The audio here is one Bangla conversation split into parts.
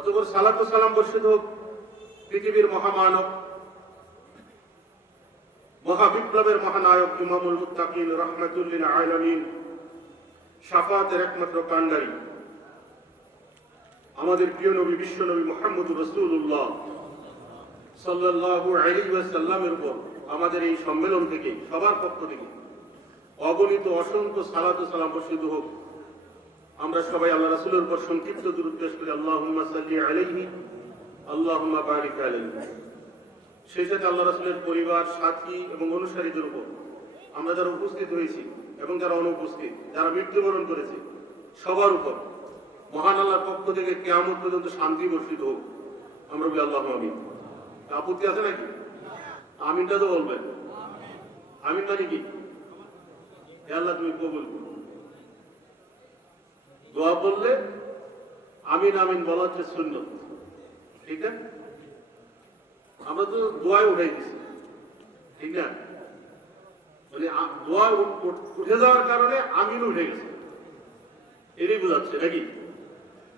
অতঃপর সালাত ও সালাম বর্ষিত হোক পৃথিবীর মহামানব, মহাবিপ্লবের মহানায়ক, ইমামুল মুত্তাকিন, রাহমাতুল লিল আলামিন, শাফাতের একমাত্র কান্ডারি, আমাদের প্রিয় নবী বিশ্ব নবী মুহাম্মদুর রাসূলুল্লাহ সাল্লাল্লাহু আলাইহি ওয়াসাল্লামের উপর আমাদের এই সম্মেলন থেকে সবার পক্ষ থেকে অগণিত অসংখ্য সালাত ও সালাম বর্ষিত হোক। আমরা সবাই আল্লাহ রাসূলের উপর সংক্ষিপ্ত দুরূদ পেশ করি, আল্লাহুম্মা সাল্লি আলাইহি আল্লাহুম্মা বারিক আলাইহি। সেই সাথে আল্লাহ রাসূলের পরিবার, সাথী এবং অনুসারীদের উপর, আমরা যারা উপস্থিত হয়েছি এবং যারা অনুপস্থিত, যারা মৃত্যুবরণ করেছে, সবার উপর মহান আল্লাহর পক্ষ থেকে কিয়ামত পর্যন্ত শান্তি বর্ষিত হোক। আমরা বলি আল্লাহুম্মা আমিন। আপত্তি আছে নাকি? আমিনটা তো বলবেন। আমিন মানে কি? হে আল্লাহ তুমি কবুল করো। দোয়া বললে আমিন আমিন বলা হচ্ছে সুন্নত, ঠিক না? আমরা তো দোয়ায় উঠাই দিচ্ছি, ঠিক না? মানে দোয়া উঠে যাওয়ার কারণে আমিন উঠে গেছে, এটাই বোঝাচ্ছে নাকি?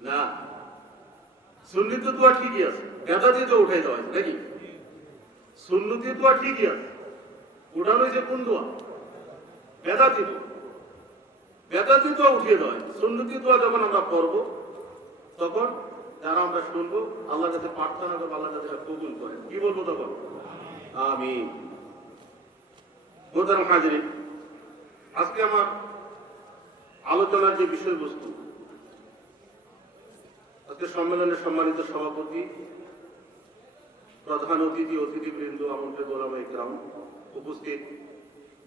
না, সুন্নত দোয়া ঠিকই আছে, বেদাতি তো উঠে যাওয়া আছে নাকি? সুন্নতি দোয়া ঠিকই আছে, উঠানো যে কোন দোয়া? বেদাতি দোয়া। বেদাতি দোয়া উঠিয়ে দেওয়া। সুন্নতি দোয়া যখন আমরা করবো তখন যারা আমরা শুনবো, আল্লাহ যাতে প্রার্থনা করবো, আল্লাহ যাতে কবুল করেন। কি বলবো তখন? আমিন। মোহতারাম হাজিরিন, আজকে আমার আলোচনার যে বিষয়বস্তু, আজকে সম্মেলনের সম্মানিত সভাপতি, প্রধান অতিথি, অতিথিবৃন্দ, আমন্ত্রিত ওলামায়ে কেরাম, উপস্থিত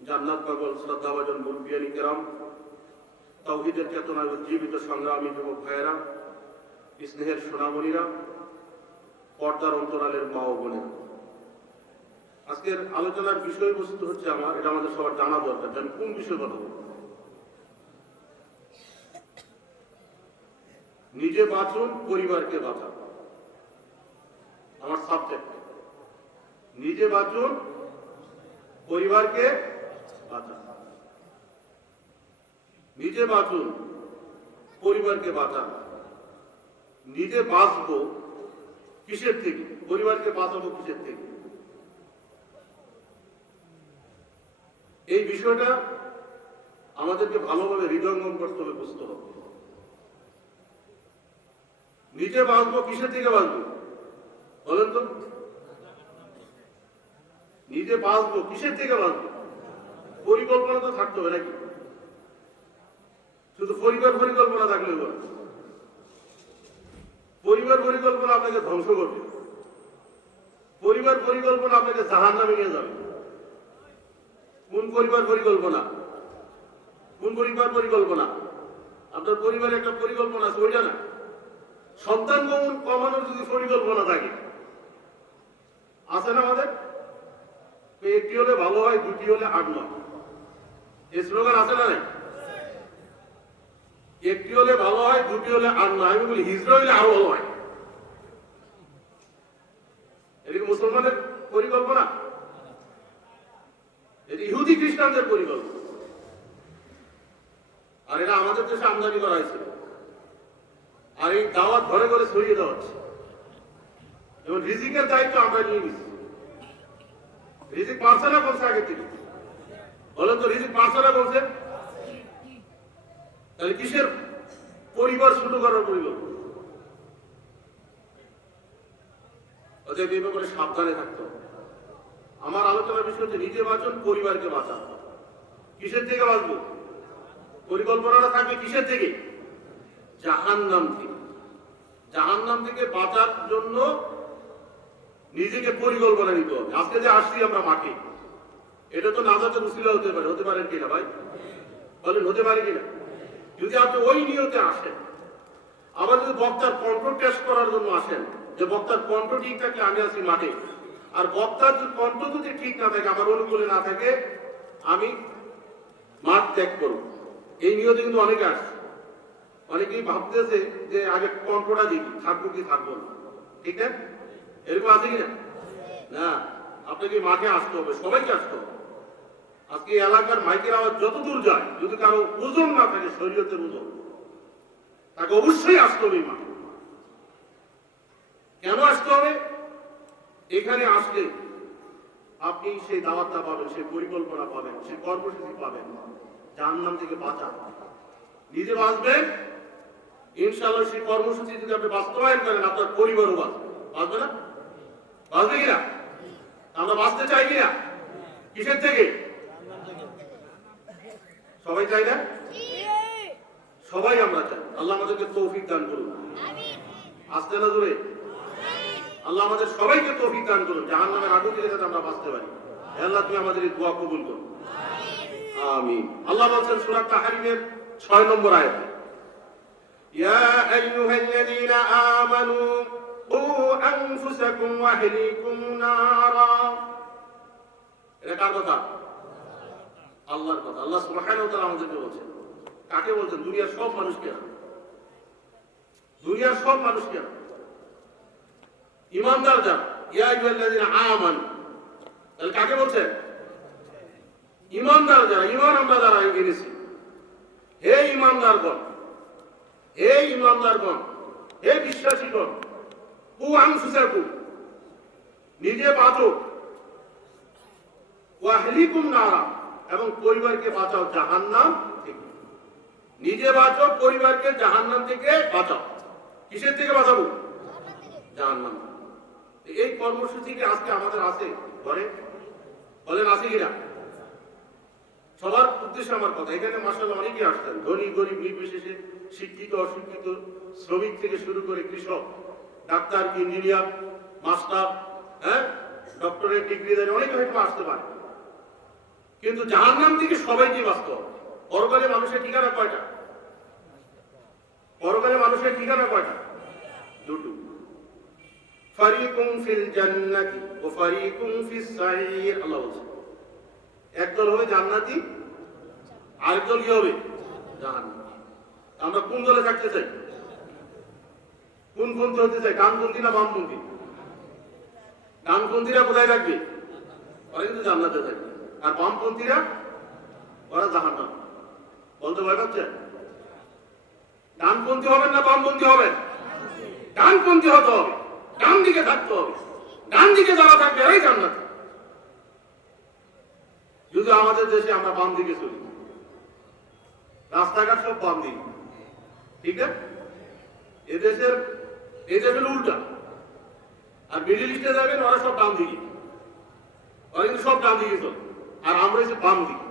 জান্নাত পাগল শ্রদ্ধাভাজন মুরব্বিয়ানি কেরাম, তাওহীদের চেতনায় উজ্জীবিত সংগ্রামী যুবক ভাইয়েরা, স্নেহের সোনামণিরা, পর্দার অন্তরালের মা ও বোনেরা, আজকের আলোচনার বিষয়বস্তু হচ্ছে এটা আমাদের সবার জানা দরকার। যেন কোন বিষয়ে কথা বলবো? নিজে বাঁচুন, পরিবারকে বাঁচান। আমার সাবজেক্ট নিজে বাঁচুন, পরিবারকে বাঁচান। নিজে বাঁচুন, পরিবারকে বাঁচান। নিজে বাঁচবো কিসের থেকে? পরিবারকে বাঁচাবো কিসের থেকে? এই বিষয়টা আমাদেরকে ভালোভাবে হৃদয়ঙ্গম করতে হবে, বুঝতে হবে। নিজে বাঁচবো কিসের থেকে বাঁচবো বলেন তো? নিজে বাঁচবো কিসের থেকে বাঁচবো? পরিকল্পনা তো থাকতে হবে নাকি? শুধু পরিকল্পনা থাকলে বলে পরিবার পরিকল্পনা আপনাকে ধ্বংস করবে। পরিকল্পনা আপনাকে জাহান্নামে নিয়ে যাবে। কোন পরিকল্পনা? কোন পরিকল্পনা? আপনার পরিবারের একটা পরিকল্পনা আছে, ওইটা না। সন্তান কমানোর যদি পরিকল্পনা থাকে, আছে না আমাদের? একটি হলে ভালো হয়, দুটি হলে আট নয়, এই স্লোগান আছে না? নাই? একটি হলে ভালো হয়, দুটি হলে আট নয়। আমি বলি হিজড়া হইলে আরো ভালো হয়। এটা কি মুসলমানের পরিকল্পনা? এটা ইহুদি খ্রিস্টানদের পরিকল্পনা। আর এটা আমাদের দেশে আমদানি করা হয়েছে। আর এই দাওয়াত ঘরে ঘরে ছড়িয়ে দেওয়া হচ্ছে। এবং রিজিকের দায়িত্ব আমরা নিয়ে নিচ্ছি। রিজিক পারছে না বলছে আগে থেকে? বলেন তো, রিজিক পারছে না বলছে? তাহলে কিসের পরিবার শুরু করার পরিকল্পনা? অতএব এই ব্যাপারে সাবধানে থাকতে হবে। আমার আলোচনার বিষয় হচ্ছে নিজে বাঁচুন, পরিবারকে বাঁচান। কিসের থেকে বাঁচবো? পরিকল্পনাটা থাকবে কিসের থেকে? জাহান্নাম থেকে। জাহান্নাম থেকে বাঁচার জন্য নিজেকে পরিকল্পনা নিতে হবে। আজকে যে আসছি আমরা মাঠে, এটা তো নাজাতের উসিলা হতে পারে কিনা ভাই? বলেন, হতে পারে কিনা? যদি আপনি ওই নিয়তে আসেন, আবার যদি বক্তার কণ্ঠ টেস্ট করার জন্য আসেন, যে বক্তার কণ্ঠ ঠিক থাকলে আমি আছি মাঠে, আর বক্তার কণ্ঠ যদি ঠিক না থাকে, আমার অনুকূলে না থাকে, আমি মাঠ ত্যাগ করব, এই নিয়তে কিন্তু অনেকে আসছে। অনেকেই ভাবতেছে যে আগে কণ্ঠটা দেখি, থাকবো কি থাকবো না, ঠিক না? এরকম আছে কিনা? না, আপনাকে মাঠে আসতে হবে, সবাইকে আসতে হবে। আজকে এলাকার মাইকের আওয়াজ যত দূর যায়, যদি কারো ওজন না থাকে, শরীয়তের ওজন, তাকে অবশ্যই আসতে হবে মাঠে। কেন আসতে হবে? এখানে আসলে আপনি সেই দাওয়াতটা পাবেন, সেই পরিকল্পনা পাবেন, সেই কর্মসূচি পাবেন, জাহান্নাম থেকে বাঁচা। নিজে বাঁচবেন, ইনশাআল্লাহ সেই কর্মসূচি যদি আপনি বাস্তবায়ন করেন, আপনার পরিবারও বাঁচবে। বাঁচবে না? বাঁচবে কিনা? আমরা বাঁচতে চাই কিনা? কিসের থেকে? সবাই চাই না? সবাই আমরা চাই। আল্লাহ আমাদেরকে তৌফিক দান করুন। আসতে না দূরে, আল্লাহ আমাদের সবাইকে তৌফিক দান করুন, জাহান্নামের আগুন থেকে যাতে আমরা বাঁচতে পারি। আল্লাহ তুমি আমাদের এই দোয়া কবুল করুন, আমিন। আল্লাহ বলছেন সূরা তাহরিমের 6 নম্বর আয়াতে, ইয়া আইয়ুহাল্লাযীনা আমানু কু আনফুসাকুম ওয়া আহলিকুম নারা। এটা কার কথা? আল্লাহর কথা। আল্লাহ সুবহানাহু ওয়া তাআলা আমাদেরকে বলছেন। কাকে বলছেন? দুনিয়ার সব মানুষকে। দুনিয়ার সব মানুষকে, ইমানদার যারা, ইয়া আইয়ুহাল্লাযীনা আমানু, তাহলে কাকে বলছেন? ইমানদার যারা, ঈমান আমরা যারা এনেছি, হে ইমানদারগণ, হে ইমানদারগণ, হে বিশ্বাসীগণ, কু আনফুসাকুম, নিজে বাঁচো, ওয়া আহলিকুম নারা, এবং পরিবারকে বাঁচাও জাহান্নাম থেকে। নিজে বাঁচো, পরিবারকে জাহান্নাম থেকে বাঁচাও। কিসের থেকে বাঁচাবো? জাহান্নাম। এই কর্মসূচি কি আজকে আমাদের আছে ঘরে? বলেন আছে কিনা? সবার উদ্দেশ্যে আমার কথা, এখানে মাশাআল্লাহ অনেকে আসতেন, ধনী গরিব নির্বিশেষে, শিক্ষিত অশিক্ষিত, শ্রমিক থেকে শুরু করে কৃষক, ডাক্তার, ইঞ্জিনিয়ার, মাস্টার, ডক্টরেট ডিগ্রিধারী অনেকে হয়তো আসতে পারে, কিন্তু জাহান্নাম থেকে সবাইকে বাঁচতে হবে। পরকালে মানুষের ঠিকানা কয়টা? পরকালে মানুষের ঠিকানা কয়টা? দুটো। ফারিকুম ফিল জান্নাতি ওয়া ফারিকুম ফিস সাইর। আল্লাহ বলেন একদল হবে জান্নাতি, আরেকদল কি হবে? জাহান্নামী। আমরা কোন দলে থাকতে চাই? কোন পন্থী হতে চাই? ডানপন্থী না বামপন্থী? ডানপন্থীরা কোথায় থাকবে? ওরা কিন্তু জান্নাতে থাকবে। আর বামপন্থীরা ওরা জাহান্নাম। বলতে ভয় পাচ্ছেন? ডানপন্থী হবেন না বামপন্থী হবেন? ডানপন্থী হতে হবে, ডান দিকে থাকতে হবে। ডান দিকে যারা থাকবে এরাই জান্নাত। যদি আমাদের দেশে আমরা বাম দিকে চলি, রাস্তাঘাট সব বাম দিকে, ঠিক আছে? এদেশের উল্টা। আর মিডিল ইস্টে যাবেন, ওরা সব ডান দিকে, ওরা কিন্তু সব ডান দিকে চলে, আর আমরা হচ্ছে বাম দিকে।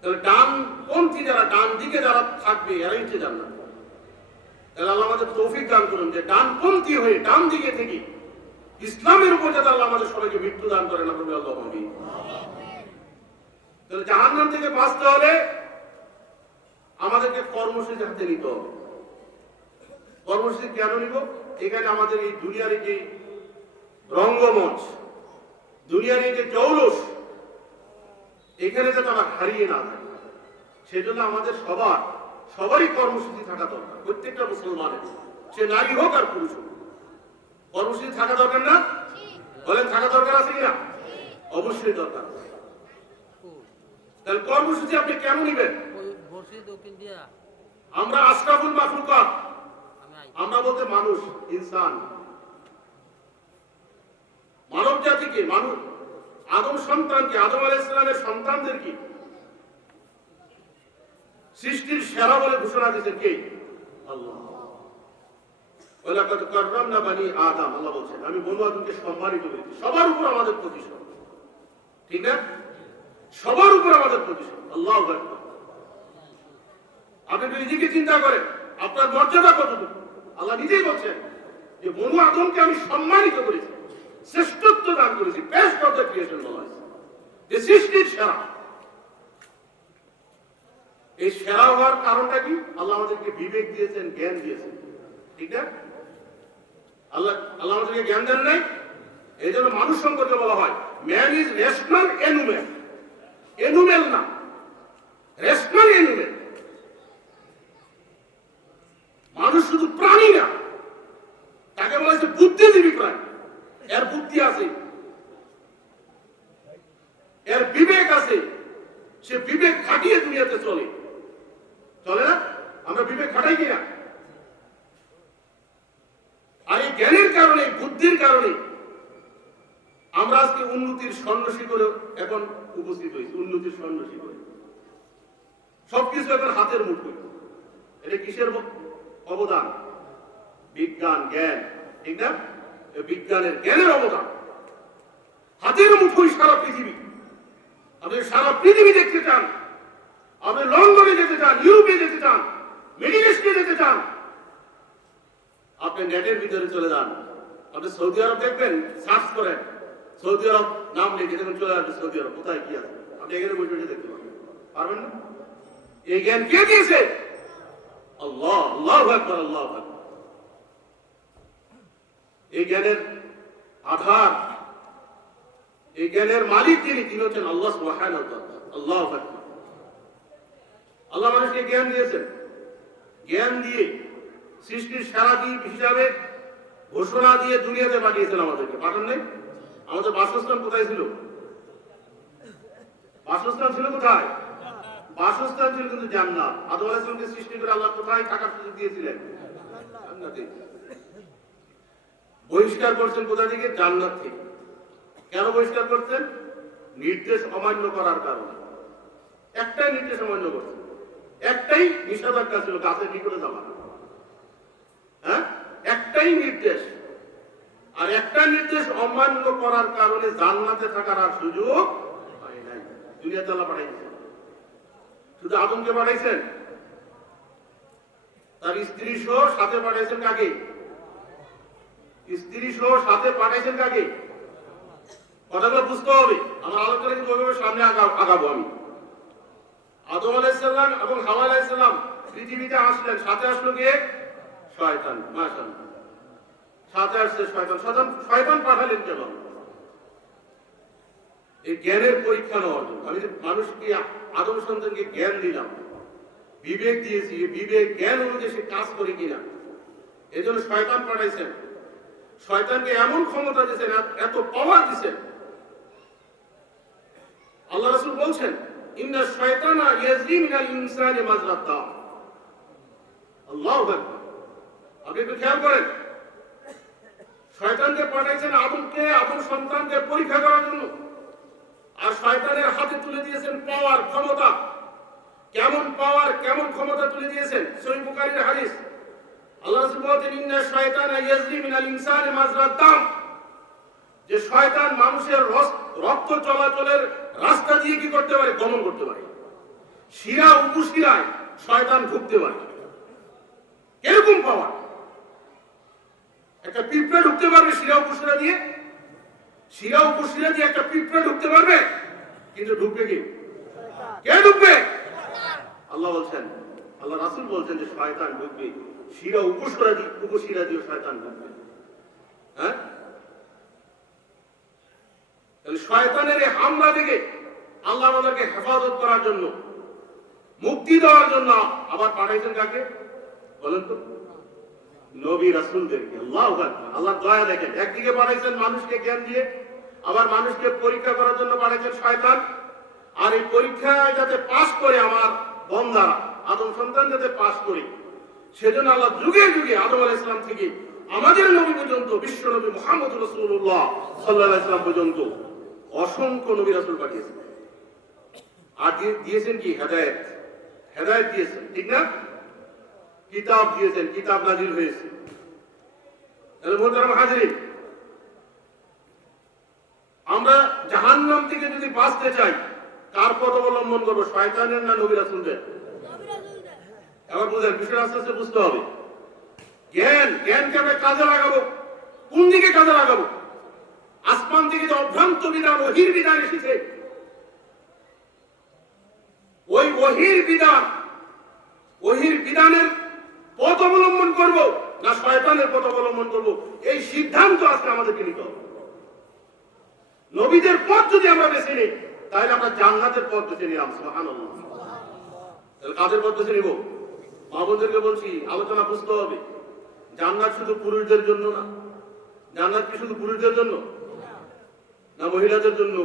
তাহলে ডানপন্থী যারা, ডান দিকে যারা থাকবে এরাই হচ্ছে জান্নাত। তাহলে আল্লাহ আমাদের তৌফিক দান করুন যে ডানপন্থী হয়ে ডান দিকে থেকে ইসলামের উপর যাতে আল্লাহ আমাদের সবাইকে মৃত্যু দান করেন, আমরা বলি আল্লাহ আমিন। তাহলে জাহান্নাম থেকে বাঁচতে হলে আমাদেরকে কর্মসূচি হাতে নিতে হবে। কর্মসূচি কেন নিব? এখানে আমাদের এই দুনিয়ার যে রঙ্গমঞ্চ, দুনিয়ার এই যে জৌলস, এখানে যাতে আমরা হারিয়ে না থাকি, সেজন্য আমাদের সবারই কর্মসূচি থাকা দরকার। প্রত্যেকটা মুসলমানের, সে নারী হোক আর পুরুষ হোক, কর্মসূচি থাকা দরকার না? বলেন থাকা দরকার আছে কিনা? অবশ্যই দরকার। তাহলে কর্মসূচি আপনি কেন নিবেন? আমরা আশরাফুল মাখলুকাত, আমরা বলতে মানুষ, ইনসান, মানব জাতিকে, মানুষ, আদম সন্তানকে, আদম আলাইহিস সালামের সন্তানদেরকে সৃষ্টির সেরা বলে ঘোষণা দিয়েছেন কে? আল্লাহ। ওয়ালাকাদ কাররামনা বানি আদম। আল্লাহ বলেন আমি বনু আদমকে সম্মানিত করেছি। সবার উপর আমাদের প্রতিষ্ঠা, ঠিক না? সবার উপর আমাদের প্রতিষ্ঠা। আল্লাহু আকবার। আপনি নিজেকে চিন্তা করেন আপনার মর্যাদা কতটুকু। আল্লাহ নিজেই বলছেন যে বনু আদমকে আমি সম্মানিত করেছি, শ্রেষ্ঠত্ব দান করেছি, বেস্ট অফ দ্য ক্রিয়েশন বলা হয়েছে, যে সৃষ্টির সেরা। এই সেরা হওয়ার কারণটা কি? আল্লাহ আমাদেরকে বিবেক দিয়েছেন, জ্ঞান দিয়েছেন, ঠিক না? আল্লাহ আমাদেরকে জ্ঞান দেন নাই, এই জন্য মানুষ সম্পর্কে বলা হয় ম্যান ইজ রেশনাল এনুমেল। এনুমেল না, রেশনাল এনুমেল। মানুষ শুধু প্রাণী না, তাকে বলা হয়েছে বুদ্ধিজীবী প্রাণী। এর বুদ্ধি আছে, এর বিবেক আছে, সে বিবেক খাটিয়ে দুনিয়াতে চলে। চলে না? আমরা বিবেক খাটাই কিনা? উন্নতির স্বর্ণশী করে এখন উপস্থিত হয়েছে, উন্নতির স্বর্ণশী করে সবকিছু এখন হাতের মুঠোয়। এটা কিসের অবদান? বিজ্ঞান, জ্ঞান, ঠিক না? বিজ্ঞানের জ্ঞানের অবদান। হাতের মুঠোয় সারা পৃথিবী। আপনি সারা পৃথিবী দেখতে চান, আপনি লন্ডনে যেতে চান, ইউরোপে যেতে চান, মিডল ইস্টে যেতে চান, আপনি নেটের ভিতরে চলে যান। আপনি সৌদি আরব দেখবেন, সার্চ করেন সৌদি আরব নাম লিখে দেখুন, চলে আসবে সৌদি আরব কোথায় কি আছে। আপনি এখানে বসে বসে দেখতে পারবেন না? এই জ্ঞান কে দিয়েছে? আল্লাহ। আল্লাহু আকবার, আল্লাহু আকবার। এই জ্ঞানের আধার, এই জ্ঞানের মালিক তিনি হচ্ছেন আল্লাহ সুবহানাহু ওয়া তাআলা। আল্লাহু আকবার। আল্লাহ মানুষকে জ্ঞান দিয়েছেন। জ্ঞান দিয়ে সৃষ্টির সারা দ্বীপ হিসাবে ঘোষণা দিয়ে দুনিয়াতে পাঠিয়েছেন আমাদেরকে। পাঠান নাই? আমাদের বাসস্থান কোথায় ছিল? বাসস্থান ছিল কোথায়? বাসস্থান ছিল কিন্তু জান্নাত। আদম আলাইহিস সালামকে সৃষ্টি করে আল্লাহ কোথায় থাকার সুযোগ দিয়েছিলেন? জান্নাতে। বহিষ্কার করছেন কোথা থেকে? জান্নাত থেকে। কেন বহিষ্কার করছেন? নির্দেশ অমান্য করার কারণে। একটাই নির্দেশ অমান্য করছেন, একটাই নিষেধাজ্ঞা ছিল, গাছের নিকটে যাওয়া। হ্যাঁ, একটাই নির্দেশ। আর একটা নির্দেশ অমান্য করার কারণে জান্নাতে থাকার আর সুযোগ হয় নাই। দুনিয়াতে আল্লাহ পাঠাইছেন। শুধু আদমকে পাঠাইছেন, তার স্ত্রী সহ সাথে পাঠাইছেন কাকে? স্ত্রী সহ সাথে পাঠাইছেন কাকে? কথাগুলো বুঝতে হবে। আমার আলোচনা কিন্তু ওইভাবে সামনে আগাবো আমি। আদম আলাইহিস সালাম এবং হাওয়া আলাইহিস সালাম পৃথিবীতে আসলেন, সাথে আসলো কে? শয়তান। মাশাআল্লাহ, সাথে আসছে শয়তান। শয়তান পাঠালেন কেন? এই জ্ঞানের পরীক্ষা নেওয়ার জন্য। আমি মানুষকে, আদম সন্তানকে জ্ঞান দিলাম, বিবেক দিয়েছি, বিবেক জ্ঞান অনুযায়ী সে কাজ করে কিনা, এই জন্য শয়তান পাঠাইছেন। শয়তানকে এমন ক্ষমতা দিয়েছেন, এত পাওয়ার দিয়েছেন। আল্লাহ রাসূল বলছেন, ইন্না শায়তানা ইয়াজরি মিনাল ইনসানি মাজরাত দাম। আল্লাহু আকবার। আপনি একটু খেয়াল করেন, শয়তানকে পাঠাইছেন আদম সন্তানকে পরীক্ষা করার জন্য। আর শয়তানের হাতে তুলে দিয়েছেন পাওয়ার, ক্ষমতা। কেমন পাওয়ার, কেমন ক্ষমতা তুলে দিয়েছেন? সহিহ বুখারীর হাদিস। আল্লাহ রাসূল বলেন, ইন্না শায়তানা ইয়াজরি মিনাল ইনসানি মাজরাত দাম। যে শয়তান মানুষের রক্ত চলাচলের রাস্তা দিয়ে কি করতে পারে? গমন করতে পারে। শিরা উপশিরায় শয়তান ঢুকতে পারে। এরকম পাওয়ার। একটা পিঁপড়া ঢুকতে পারবে শিরা উপশিরা দিয়ে? শিরা উপশিরা দিয়ে একটা পিঁপড়া ঢুকতে পারবে? কিন্তু ঢুকবে কি? কে ঢুকবে? আল্লাহ বলছেন, আল্লাহ রাসূল বলছেন যে শয়তান ঢুকবে শিরা উপশিরা দিয়ে শয়তান ঢুকবে। হ্যাঁ, শয়তানের এই হামলা থেকে আল্লাহ আমাদেরকে হেফাজত করার জন্য, মুক্তি দেওয়ার জন্য আবার পাঠাইছেন কাকে বলেন তো? নবী রাসূলদেরকে। আল্লাহু আকবার। আল্লাহ দয়া দেখেন, একদিকে পাঠাইছেন মানুষকে জ্ঞান দিয়ে, আবার মানুষকে পরীক্ষা করার জন্য পাঠাইছেন শয়তান। আর এই পরীক্ষায় যাতে পাস করে আমার বান্দারা, আদম সন্তান যাতে পাস করে, সেজন্য আল্লাহ যুগে যুগে আদম আলাইহিস সালাম থেকে আমাদের নবী পর্যন্ত, বিশ্ব নবী মুহাম্মদ রাসূলুল্লাহ সাল্লাল্লাহু আলাইহি ওয়াসাল্লাম পর্যন্ত অসংখ্য নবী রাসূল পাঠিয়েছেন। আর দিয়েছেন কি? হেদায়েত। হেদায়েত দিয়েছেন, ঠিক না? কিতাব দিয়েছেন, কিতাব নাজিল হয়েছে। তাহলে মুহতারাম হাজিরিন, আমরা জাহান্নাম থেকে যদি বাঁচতে চাই, কার পথ অবলম্বন করবো? শয়তানের না নবী রাসূলদের? এবার বুঝেন, বিষয় আস্তে আস্তে বুঝতে হবে। জ্ঞানকে আমরা কাজে লাগাবো। কোন দিকে কাজে লাগাবো? আসমান থেকে যে অভ্রান্ত বিধান, ওহীর বিধান এসেছে, ওই ওহীর বিধানের পথ অবলম্বন করব না শয়তানের পথ অবলম্বন করব, এই সিদ্ধান্ত আজকে আমাদেরকে নিতে হবে। নবীদের পথ যদি আমরা বেছে নিই, তাহলে আমরা জান্নাতের পথ বেছে নিলাম। সুবহানাল্লাহ। তাহলে কাদের পথ বেছে নিব? মা বোনদেরকে বলছি, আলোচনা বুঝতে হবে। জান্নাত শুধু পুরুষদের জন্য না। জান্নাত কি শুধু পুরুষদের জন্য না মহিলাদের জন্য?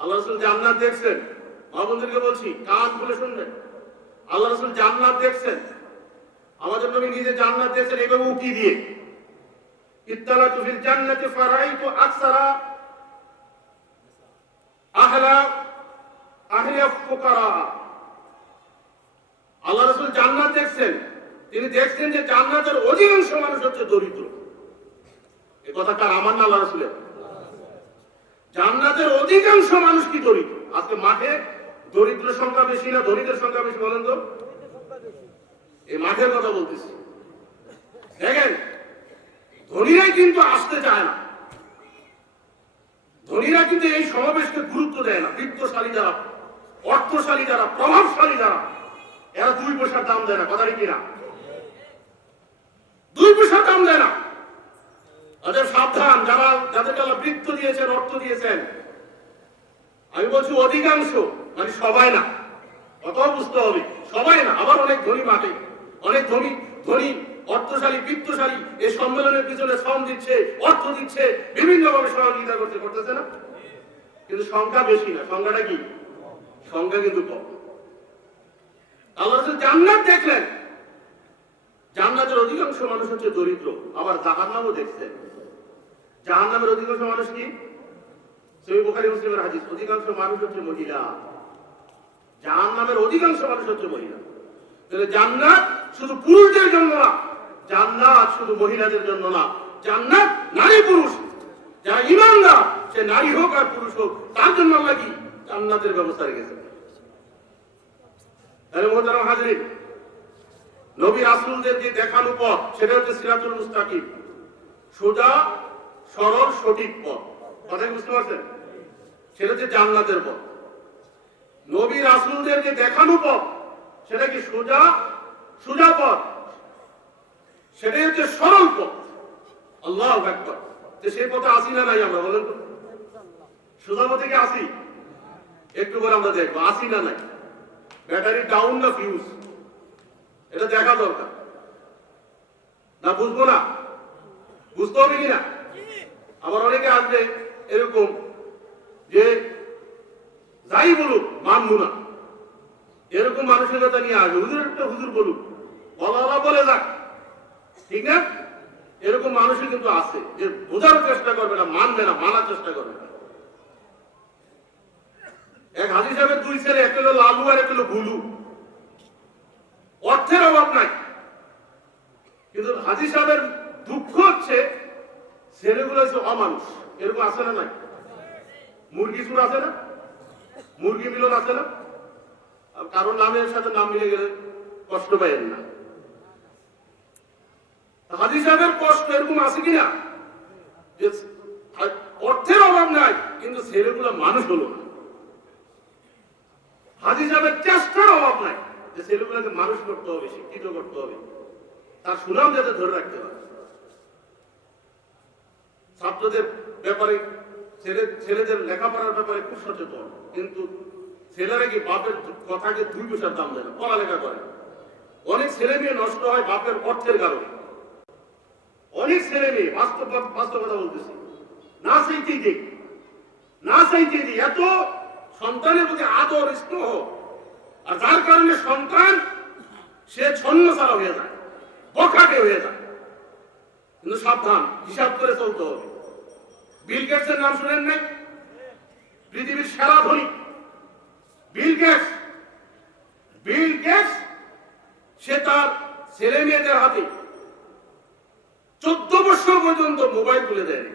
আল্লাহ রাসূল জান্নাত দেখছেন। মা বোনদেরকে বলছি, কান খুলে শুনবেন। আল্লাহ রাসূল জান্নাত দেখছেন। আমাদের নবী নিজে জান্নাত দেখছেন এইভাবে উকি দিয়ে। ইত্তালাতু ফিল জান্নাতি ফারাইতু আকসারা আহলা আহলিয়া ফুকারা। আল্লাহ রাসূল জান্নাত দেখছেন, তিনি দেখছেন যে জান্নাতের অধিকাংশ মানুষ হচ্ছে দরিদ্র। এই কথা কার? আমার না আল্লাহ রাসূলের? জান্নাতের অধিকাংশ মানুষ কি দরিদ্র? আজকে মাঠে দরিদ্র সংখ্যা বেশি না ধনীদের সংখ্যা বেশি বলেন তো? এই মাঠের কথা বলতেছি। দেখেন, ধনীরাই কিন্তু আসতে চায় না, ধনীরা কিন্তু এই সমাবেশকে গুরুত্ব দেয় না। বিত্তশালী যারা, অর্থশালী যারা, প্রভাবশালী যারা, এরা 2 পয়সার দাম দেয় না। কথা কি না? 2 পয়সার দাম দেয় না। ওদের সাবধান, যারা যাদেরকে আল্লাহ বৃত্ত দিয়েছেন, অর্থ দিয়েছেন। আমি বলছি অধিকাংশ, মানে সবাই না, কথাও বুঝতে হবে, সবাই না। আবার অনেক ধনী মাঠে, অনেক ধনী ধনী অর্থশালী বৃত্তশালী এই সম্মেলনের পিছনে শ্রম দিচ্ছে, অর্থ দিচ্ছে, বিভিন্ন ভাবে সহযোগিতা করতেছে না? কিন্তু সংখ্যা বেশি না। সংখ্যাটা কি? সংখ্যা কিন্তু কম। আল্লাহ রাসূল জান্নাত দেখলেন, জান্নাতের অধিকাংশ মানুষ হচ্ছে দরিদ্র। আবার জাহান্নামও দেখছেন, জাহান্নামের অধিকাংশ মানুষ কি? সহিহ বুখারী মুসলিমের হাদিস, অধিকাংশ মানুষ হচ্ছে মহিলা। জাহান্নামের অধিকাংশ মানুষ হচ্ছে মহিলা। তাহলে জান্নাত শুধু পুরুষদের জন্য না, জান্নাত শুধু মহিলাদের জন্য না, জান্নাত নারী পুরুষ, যারা ঈমানদার, সে নারী হোক আর পুরুষ হোক, তার জন্য আল্লাহ কি জান্নাতের ব্যবস্থা রেখেছেন। তাহলে মুহতারাম হাজরিন, নবী রাসূলদের যে দেখানো পথ, সেটা হচ্ছে সিরাতুল মুস্তাকিম, সোজা সরল সঠিক পথ। কথা বুঝতে পারছেন? সেটা হচ্ছে জান্নাতের পথ। নবী রাসূলদের যে দেখানো পথ, সেটা কি সোজা সোজা পথ, সেটাই হচ্ছে সরল পথ। আল্লাহু আকবার। তো সেই পথে আসি না নাই আমরা? বলেন তো, সোজা পথে কি আসি? একটু করে আমরা দেখবো আসি না নাই। ব্যাটারি ডাউন না ফিউজ, এটা দেখা দরকার না? বুঝবো না? বুঝতে হবে কিনা? আবার অনেকে আসবে এরকম যে যাই বলুক মানবো না, এরকম মানসিকতা নিয়ে আসবে। হুজুর একটা হুজুর বলুক, বলা বলে যাক, ঠিক না? এরকম মানুষই কিন্তু আছে যে বোঝার চেষ্টা করবে না, মানবে না, মানার চেষ্টা করবে না। এক হাজী সাহেবের 2 ছেলে, একটা হলো লালু আর একটা হলো ভুলু। অর্থের অভাব নাই, কিন্তু হাজী সাহেবের দুঃখ হচ্ছে ছেলেগুলো হচ্ছে অমানুষ। এরকম আছে না নাই? মুরগি চুর আছে না? মুরগি মিলন আছে না? কারণ নামের সাথে নাম মিলে গেলে কষ্ট পাইেন না। হাজী সাহেবের কষ্ট এরকম আছে কিনা যে অর্থের অভাব নাই, কিন্তু ছেলেগুলো মানুষ হলো না। হাজী সাহেবের চেষ্টার অভাব নাই যে ছেলেগুলোকে মানুষ করতে হবে, শিক্ষিত করতে হবে, তার সুনাম যাতে ধরে রাখতে হবে। ছাত্রদের ব্যাপারে, ছেলেদের লেখাপড়ার ব্যাপারে খুব সচেতন, কিন্তু ছেলেরা কি বাপের কথাকে 2 পয়সার দাম দেয় না, পড়ালেখা করে। অনেক ছেলে মেয়ে নষ্ট হয় বাপের অর্থের কারণে। অনেক ছেলে মেয়ে, বাস্তব কথা বলতেছি, না চাইতেই দেখ, না চাইতেই দিই, এত সন্তানের প্রতি আদর স্নেহ, আর যার কারণে সন্তান সে ছন্ন ছাড়া হয়ে যায়, বখাটে হয়ে যায়। কিন্তু সাবধান, হিসাব করে চলতে হবে। বিল গেটসের নাম শুনেন নাই? পৃথিবীর সেরা ধনী বিল গেটস। বিল গেটস সে তার ছেলে মেয়েদের হাতে 14 বছর পর্যন্ত মোবাইল তুলে দেয়।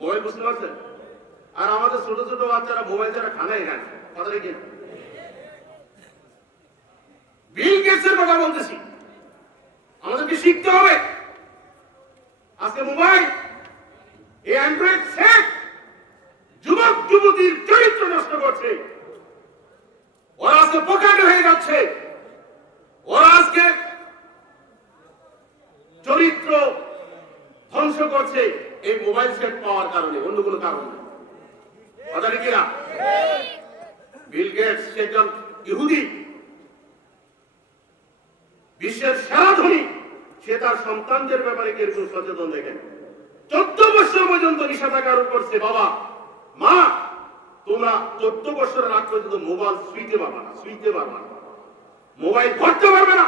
মোবাইল বুঝতে পারছেন? আর আমাদের ছোট ছোট বাচ্চারা মোবাইল ছাড়া খানাই খায় না। কথাটা কি? বিল গেটসের কথা বলতেছি, আমাদেরকে শিখতে হবে। আজকে মোবাইল, এই অ্যান্ড্রয়েড সেট যুবক যুবতীর চরিত্র নষ্ট করছে। ওরা আজকে বোকাটে হয়ে যাচ্ছে, ওরা আজকে চরিত্র ধ্বংস করছে এই মোবাইল সেট পাওয়ার কারণে, অন্য কোনো কারণ নেই। কথা কি না? বিল গেটস একজন ইহুদি, বিশ্বের সেরা ধনী, সে তার সন্তানদের ব্যাপারে কিরকম সচেতন দেখেন। 14 বছর পর্যন্ত নিষেধাজ্ঞা আরোপ করছে, বাবা মা তোমরা 14 বছরের আগ পর্যন্ত মোবাইল ছুঁইতে পারবে না, ছুঁইতে পারবে না, মোবাইল ধরতে পারবে না।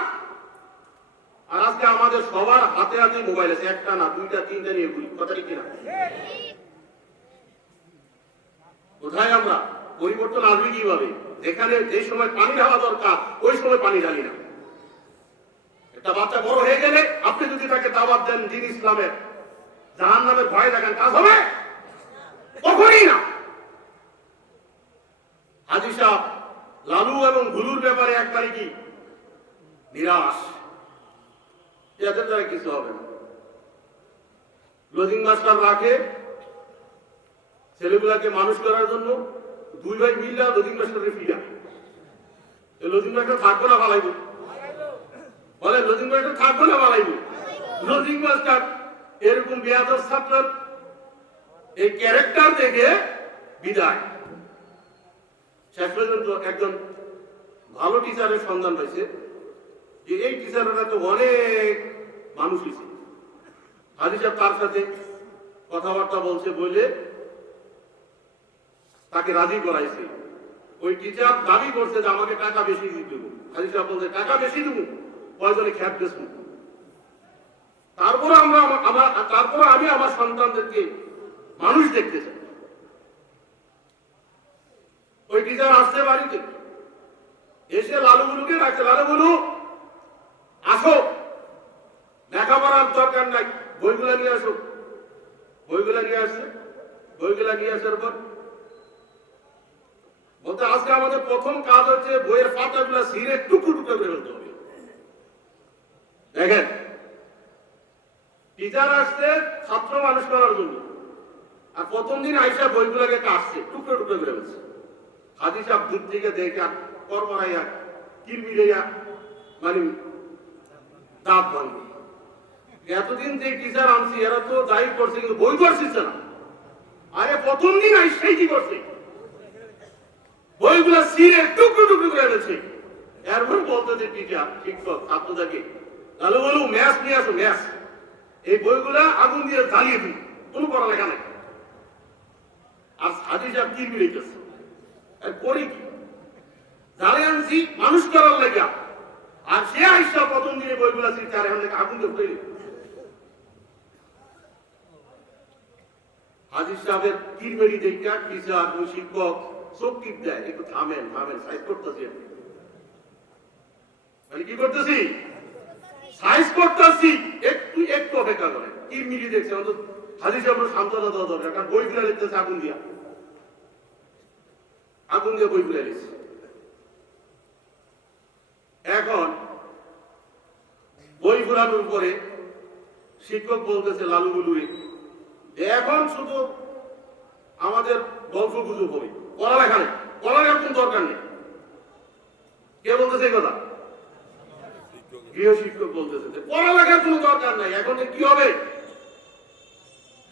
আর আজকে আমাদের সবার হাতে হাতে মোবাইল আছে, একটা না, 2টা 3টা নিয়ে ঘুরি। কথা ঠিক কিনা? কোথায় আমরা? পরিবর্তন আসবে কিভাবে? যেখানে যে সময় পানি ঢালা দরকার ওই সময় পানি ঢালি না। একটা বাচ্চা বড় হয়ে গেলে আপনি যদি তাকে দাওয়াত দেন দ্বীন ইসলামের, জাহান্নামের ভয় দেখেন, কাজ হবে? কখনই না। হাজী সাহেব লালু এবং ভুলুর ব্যাপারে একবারে কি নিরাশ, এদের দ্বারা কিছু হবে না। লজিং মাস্টার রাখে ছেলেগুলাকে মানুষ করার জন্য, দুই ভাই মিললে লজিং মাস্টারের ফিরা। লজিং মাস্টার থাকবো না ভালাইব, বলে লজিং মাস্টার থাকবো না ভালাইব। লজিং মাস্টার এরকম বেয়াদব ছাত্র এই ক্যারেক্টার দেখে বিদায়। শেষ পর্যন্ত একজন ভালো টিচারের সন্ধান পাইছে, যে এই টিচাররা তো অনেক মানুষ হয়েছে। হাজী সাহেব তার সাথে কথাবার্তা বলছে বলে তাকে রাজি করাইছে। ওই টিচার দাবি করছে যে আমাকে টাকা বেশি দিতে দেবো। হাজী সাহেব বলছে টাকা বেশি দেবো, কয়জনে খ্যাপ বেসবো। তারপরে আমি আমার সন্তানদেরকে মানুষ দেখতে চাই। ওই টিচার আসছে বাড়িতে, এসে লালুগুলুকে রাখছে, লালুগুলু আসো, লেখাপড়ার দরকার নাই, বইগুলা নিয়ে আসো। বইগুলা নিয়ে আসছে। বইগুলা নিয়ে আসার পর বলতে আজকে আমাদের প্রথম কাজ হচ্ছে বইয়ের পাতাগুলা ছিঁড়ে টুকরো টুকরো করে ফেলতে হবে। দেখেন, টিচার আসছে ছাত্র মানুষ করার জন্য, আর প্রথম দিন আইসা বইগুলাকে কাটছে, টুকরো টুকরো করে ফেলছে। হাজী সাহেব দূর থেকে দেখে করবরাইয়া কিরমিরাইয়া মানে দাঁত ভাঙবে। এতদিন যে টিচার আনছি এরা তো যাই করছে, কিন্তু বই করছিচ্ছে না। আরে প্রথম দিন আইসাই কি করছে, বইগুলা ছিঁড়ে টুকরো টুকরো করে ফেলছে। এরপর বলতেছে টিচার শিক্ষক ছাত্রদেরকে, তাহলে বলু ম্যাথ নিয়ে আসো, ম্যাথ। এই বইগুলা আগুন দিয়ে জ্বালিয়ে দিই, কোনো পড়ালেখা নাই। আর হাজী সাহেব কিরমিরাইতেছে, করি কি, যারে আনছি মানুষ করার লেগা, আর সে আইসা প্রথম দিনে বইগুলা ছিঁড়ছে, আর এখন থেকে আগুন দিয়ে। হাজী সাহেবের কিরমেরি দেখা টিচার ওই শিক্ষক চোখ টিপ দেয়, একটু থামেন থামেন, সাইজ করতেছি। মানে কি করতেছি, সাইজ করতেছি, একটু একটু অপেক্ষা করেন। কিরমিরি দেখছে, হাজী সাহেবের সান্ত্বনা দেওয়া দরকার, কারণ বই ফিরে লিখতেছে আগুন দিয়া, আগুন দিয়ে বই ফিরে লিখছে। এখন বই ফুরানোর পরে শিক্ষক বলতেছে লালুগুলুরে, এখন শুধু আমাদের গল্প গুজব হবে, পড়ালেখা নেই, পড়ালেখার কোন দরকার নেই। কে বলতেছে এই কথা? গৃহ শিক্ষক বলতেছে পড়ালেখার কোনো দরকার নাই, এখন কি হবে,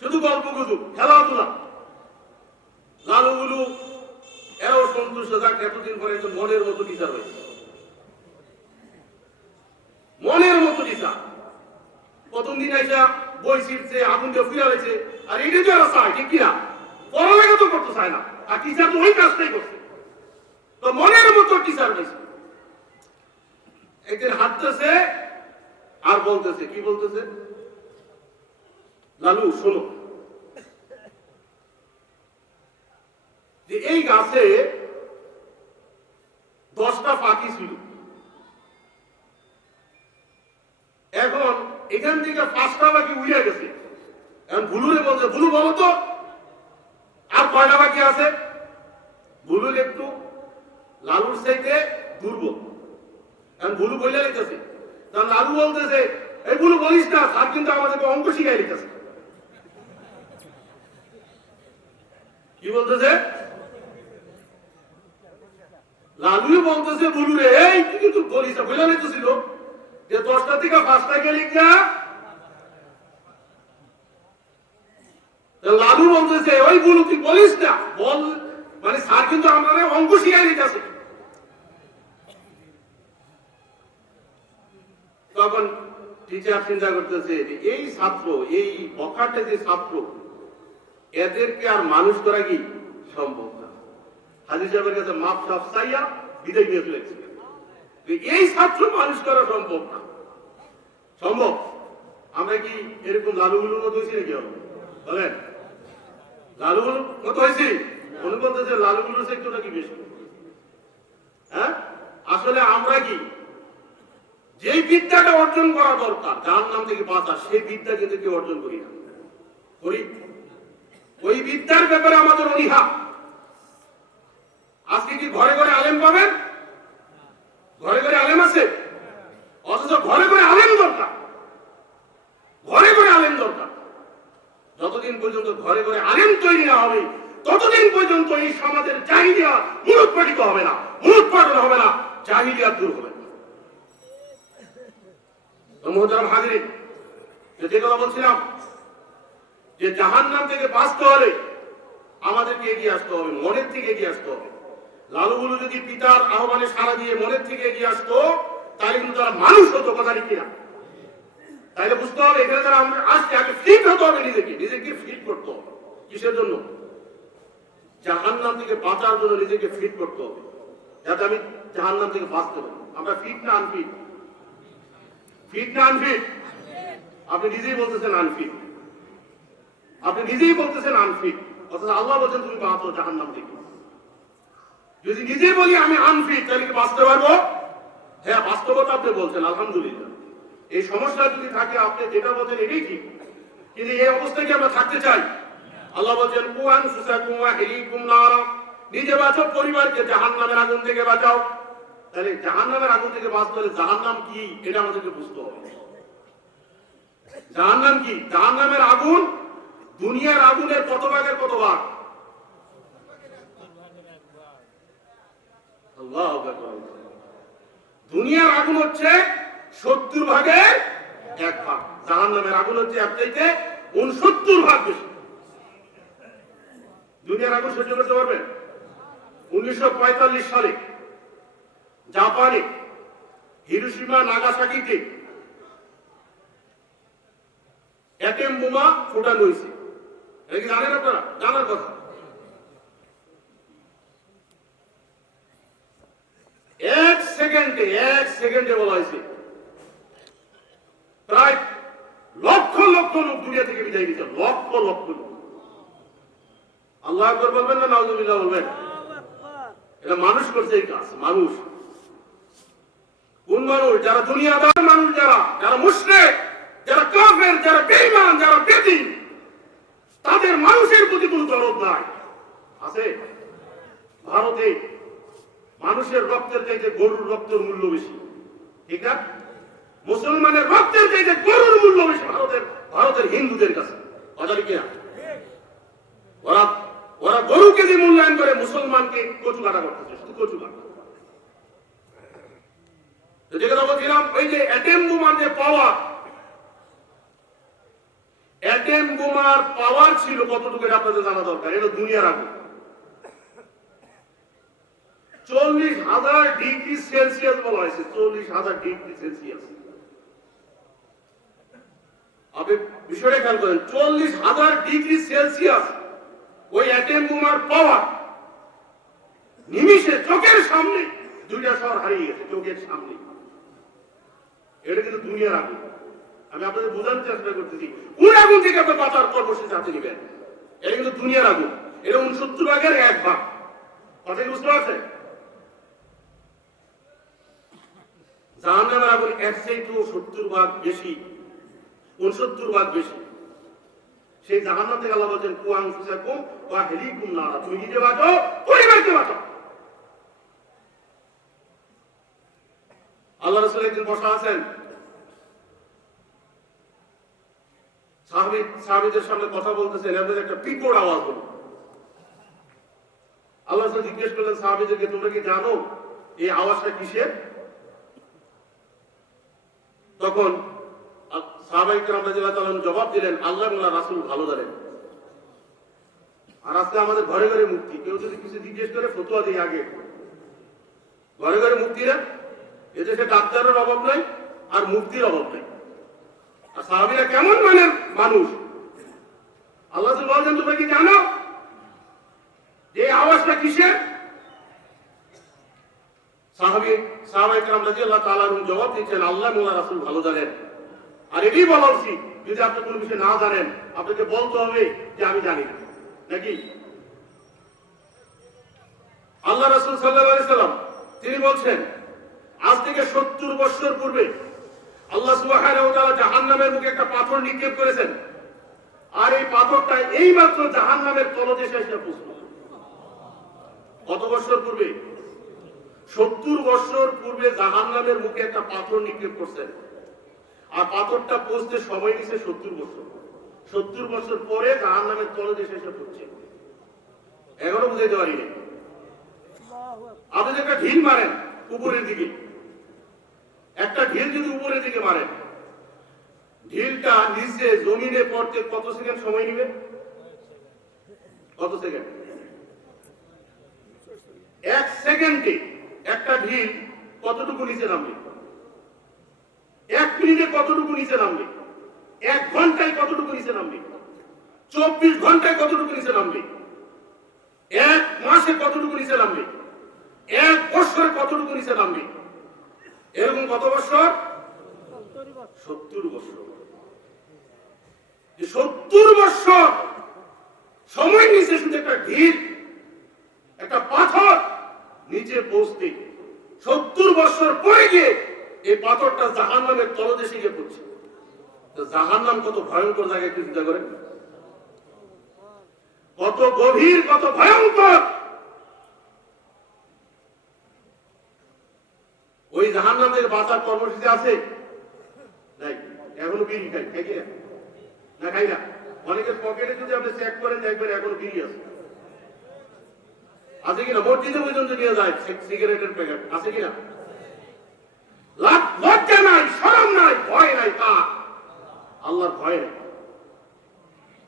শুধু গল্প গুজব, খেলাধুলা। লালুগুলু এরাও সন্তুষ্ট থাক, এতদিন পরে একজন মনের মতো টিচার হয়েছে, মনের মতো টিচার। প্রথম দিন এসে বই ছিঁড়ছে, আগুন দিয়ে ফিরে হয়েছে, আর এটা তো এরা চায়, ঠিক কিনা? পড়ালেখা তো করতে চায় না, আর টিচার তো ওই কাজটাই করছে। তো মনের মতো টিচার হয়েছে। একদিন হাঁটতেছে আর বলতেছে, কি বলতেছে, লালু শোনো, যে এই গাছে 10টা পাখি ছিল, এখন এখান থেকে 5টা পাখি উড়ে গেছে। এখন ভুলুরে বলছে, ভুলু বলো তো আর কয়টা পাখি আছে? ভুলুর একটু লালুর চাইতে দুর্বল, এখন ভুলু বলে লিখতেছে। তাহলে লালু বলতেছে, এই ভুলু বলিস না, স্যার কিন্তু আমাদেরকে অঙ্ক শিখাই লিখতেছে। কি বলতেছে? লালু বলতেছে ভুলুরে, এই তুই কিন্তু বলিস না, বলে লিখতেছিল যে 10টা থেকে 5টা কে লিখ না। লালু বলতেছে, ওই ভুলু তুই বলিস না, বল, মানে স্যার কিন্তু আমাদের অঙ্ক শিখাই লিখতেছে। তখন টিচার চিন্তা করতেছে যে এই ছাত্র, এই বখাটে যে ছাত্র, এদেরকে আর মানুষ করা কি সম্ভব না। হাজী সাহেবের কাছে মাপ সাপ চাইয়া বিদায় নিয়ে ফেলেছিলেন। এই ছাত্র মানুষ করা সম্ভব না। সম্ভব? আমরা কি এরকম লালুগুলোর মতো হয়েছি নাকি? বলেন, লালুগুলোর মতো হয়েছি? উনি বলতেছে লালুগুলোর একটু নাকি বেশি। হ্যাঁ, আসলে আমরা কি যে বিদ্যাটা অর্জন করা দরকার জাহান্নাম থেকে বাঁচা, সেই বিদ্যা কিন্তু কেউ অর্জন করি না, করি? ওই বিদ্যার ব্যাপারে আমাদের অনীহা। আজকে কি ঘরে ঘরে আলেম পাবেন? ঘরে ঘরে আলেম আছে, অথচ ঘরে ঘরে আলেম দরকার, ঘরে ঘরে আলেম দরকার। যতদিন পর্যন্ত ঘরে ঘরে আলেম তৈরি না হবে, ততদিন পর্যন্ত এই সমাজের জাহিলিয়া মূলোৎপাটিত হবে না, মূলোৎপাটন হবে না, জাহিলিয়া দূর হবে না। মুহতারাম হাজিরিন, যে কথা বলছিলাম যে জাহান্নাম থেকে বাঁচতে হলে আমাদেরকে এগিয়ে আসতে হবে, মনের থেকে এগিয়ে আসতে হবে। লালুগুলো যদি পিতার আহ্বানে সাড়া দিয়ে মনের থেকে এগিয়ে আসতো, তাহলে কিন্তু তারা মানুষ হতো, কথা কিনা? তাহলে বুঝতে হবে এখানে যারা আমরা আসছি, আগে ফিট হতে হবে, নিজেকে ফিট করতে হবে। কিসের জন্য? জাহান্নাম থেকে বাঁচার জন্য নিজেকে ফিট করতে হবে, যাতে আমি জাহান্নাম থেকে বাঁচতে পারি। আমরা ফিট না আনফিট? ফিট না আনফিট? আপনি নিজেই বলতেছেন আনফিট, আপনি নিজেই বলতেছেন আনফিট, অথচ আল্লাহ বলছেন তুমি বাঁচো জাহান্নাম থেকে। যদি নিজেই বলি আমি আনফিট, তাহলে কি বাঁচতে পারবো? হ্যাঁ, বাস্তবতা আপনি বলছেন, আলহামদুলিল্লাহ। এই সমস্যা যদি থাকে, আপনি যেটা বলছেন এটাই ঠিক, কিন্তু এই অবস্থায় কি আমরা থাকতে চাই? আল্লাহ বলছেন কু আনফুসাকুম ওয়া আহলিকুম নারা, নিজে বাঁচো, পরিবারকে জাহান্নামের আগুন থেকে বাঁচাও। তাহলে জাহান্নামের আগুন থেকে বাঁচতে হলে জাহান্নাম কি এটা আমাদেরকে বুঝতে হবে। জাহান্নাম কি? জাহান্নামের আগুন দুনিয়ার আগুনের কত ভাগের কত ভাগ? আল্লাহু আকবার। দুনিয়ার আগুন হচ্ছে 70 ভাগের 1 ভাগ, জাহান্নামের আগুন হচ্ছে এর চাইতে 69 ভাগ বেশি। দুনিয়ার আগুন সহ্য করতে পারবেন? 1945 সালে জাপানে হিরোশিমা নাগাসাকিতে অ্যাটম বোমা ফোটানো হয়েছে। এটা কি জানেন আপনারা? জানার কথা। এক সেকেন্ডে বলা হয়েছে প্রায় লক্ষ লক্ষ লোক দুনিয়া থেকে বিদায় নিতে, লক্ষ লক্ষ লোক। আল্লাহু আকবার বলবেন না নাউযুবিল্লাহ বলবেন? এটা মানুষ করছে এই কাজ, মানুষ। কোন মানুষ? যারা দুনিয়াদার মানুষ, যারা মুশরিক, যারা কাফের, যারা বেঈমান, যারা বেদীন, তাদের মানুষের প্রতি কোনো দরদ নাই। আছে? ভারতে মানুষের রক্তের চাইতে গরুর রক্তের মূল্য বেশি, ঠিক না? মুসলমানের রক্তের চাইতে গরুর মূল্য বেশি ভারতের হিন্দুদের কাছে, অজানি কিনা? ওরা গরুকে যে মূল্যায়ন করে, মুসলমানকে কচু কাটা করতেছে, শুধু কচু কাটা। যে কথা বলছিলাম, ওই যে অ্যাটম বোমার যে পাওয়ার, অ্যাটম বোমার পাওয়ার ছিল কতটুকু আপনাদের জানা দরকার। এটা দুনিয়ার আগুন 40,000 ডিগ্রি সেলসিয়াস বলা হয়েছে, 40,000 ডিগ্রি সেলসিয়াস। আপনি বিষয়টা খেয়াল করেন, 40,000 ডিগ্রি সেলসিয়াস ওই অ্যাটম বোমার পাওয়ার। নিমিষে চোখের সামনে 2টা শহর হারিয়ে গেছে, চোখের সামনে। এটা কিন্তু দুনিয়ার আগুন। আমি আপনাদের বোঝানোর চেষ্টা করতেছি, কোন আগুন থেকে আপনি বাঁচার কর্মসূচি হাতে নেবেন। এটা কিন্তু দুনিয়ার আগুন, এটা 69 ভাগের 1 ভাগ। কথা কি বুঝতে পারছেন? জাহান্নামের আগুন এর চাইতেও 70 ভাগ বেশি, 69 ভাগ বেশি। সেই জাহান্নাম থেকে আল্লাহ বলেন কু আনফুসাকুম ওয়া আহলিকুম নারা, তুমি নিজে বাঁচো, পরিবারকে বাঁচাও। আল্লাহ রাসূল একদিন বসা আছেন, সাহাবীদের সামনে কথা বলতেছেন, এদের একটা বিকট আওয়াজ হলো। আল্লাহ রাসূল জিজ্ঞেস করলেন সাহাবীদেরকে, তোমরা কি জানো এই আওয়াজটা কিসের? তখন সাহাবায়ে কেরাম রাদিয়াল্লাহু তাআলা জবাব দিলেন, আল্লাহ এবং রাসূল ভালো জানেন। আর আজকে আমাদের ঘরে ঘরে মুফতি, কেউ যদি কিছু জিজ্ঞেস করে ফতোয়া দিয়ে আগে ঘরে ঘরে মুফতিরা। এদেশে ডাক্তারের অভাব নাই আর মুফতির অভাব নাই। আর সাহাবীরা কেমন মানের মানুষ? আল্লাহ বলছেন তোমরা কি জানো যে আওয়াজটা কিসের? সাহাবায়ে কেরাম রাদিয়াল্লাহু তাআলা জবাব দিচ্ছেন, আল্লাহ এবং রাসূল ভালো জানেন। আর এটাই বলা উচিত, যদি আপনি কোনো বিষয় না জানেন আপনাকে বলতে হবে যে আমি জানি না, নাকি? আল্লাহ রাসূল সাল্লাল্লাহু আলাইহি সাল্লাম তিনি বলছেন আজ থেকে 70 বছর পূর্বে আল্লাহ সুবহানাহু ওয়া তাআলা জাহান্নামের মুখে একটা পাথর নিক্ষেপ করেছেন, আর এই পাথরটা এইমাত্র জাহান্নামের তলদেশে এসে পৌঁছল। কত বছর পূর্বে? 70 বছর পূর্বে জাহান্নামের মুখে একটা পাথর নিক্ষেপ করছেন, আর পাথরটা পৌঁছতে সময় নিছে 70 বছর। 70 বছর পরে জাহান্নামের তলদেশে এসে পৌঁছে। এখনো বুঝাইতে পারিনি। আপনি যে একটা ঢিল মারেন উপরের দিকে, একটা ঢিল যদি উপরের দিকে মারেন, ঢিলটা নিচে জমিনে পড়তে কত সেকেন্ড সময় নেবে? কত সেকেন্ড? 1 সেকেন্ডে একটা ঢিল কতটুকু নিচে নামবে? 1 মিনিটে কতটুকু নিচে নামবে? 1 ঘন্টায় কতটুকু নিচে নামবে? 24 ঘন্টায় কতটুকু নিচে নামবে? 1 মাসে কতটুকু নিচে নামবে? 1 বছরে কতটুকু নিচে নামবে? এরকম কত বছর? 70 বছর। 70 বছর সময় নিচে শুধু একটা ঢিল, একটা পাথর নিচে পৌঁছতে 70 বছর পরে গিয়ে এই পাথরটা জাহান্নামের তলদেশে গিয়ে পড়ছে। জাহান্নাম কত ভয়ঙ্কর জায়গায় একটু চিন্তা করেন, কত গভীর, কত ভয়ঙ্কর। ওই জাহান্নামের বাঁচার কর্মসূচি আছে নাই? এখনো বিড়ি খাই, খাই কিনা? না খাই না। অনেকের পকেটে যদি আপনি চেক করেন দেখবেন এখনো বিড়ি আছে। আছে কিনা? মসজিদে পর্যন্ত নিয়ে যায় সিগারেটের প্যাকেট, আছে কিনা? লজ্জা নাই, শরম নাই, ভয় নাই। কার? আল্লাহর ভয় নাই।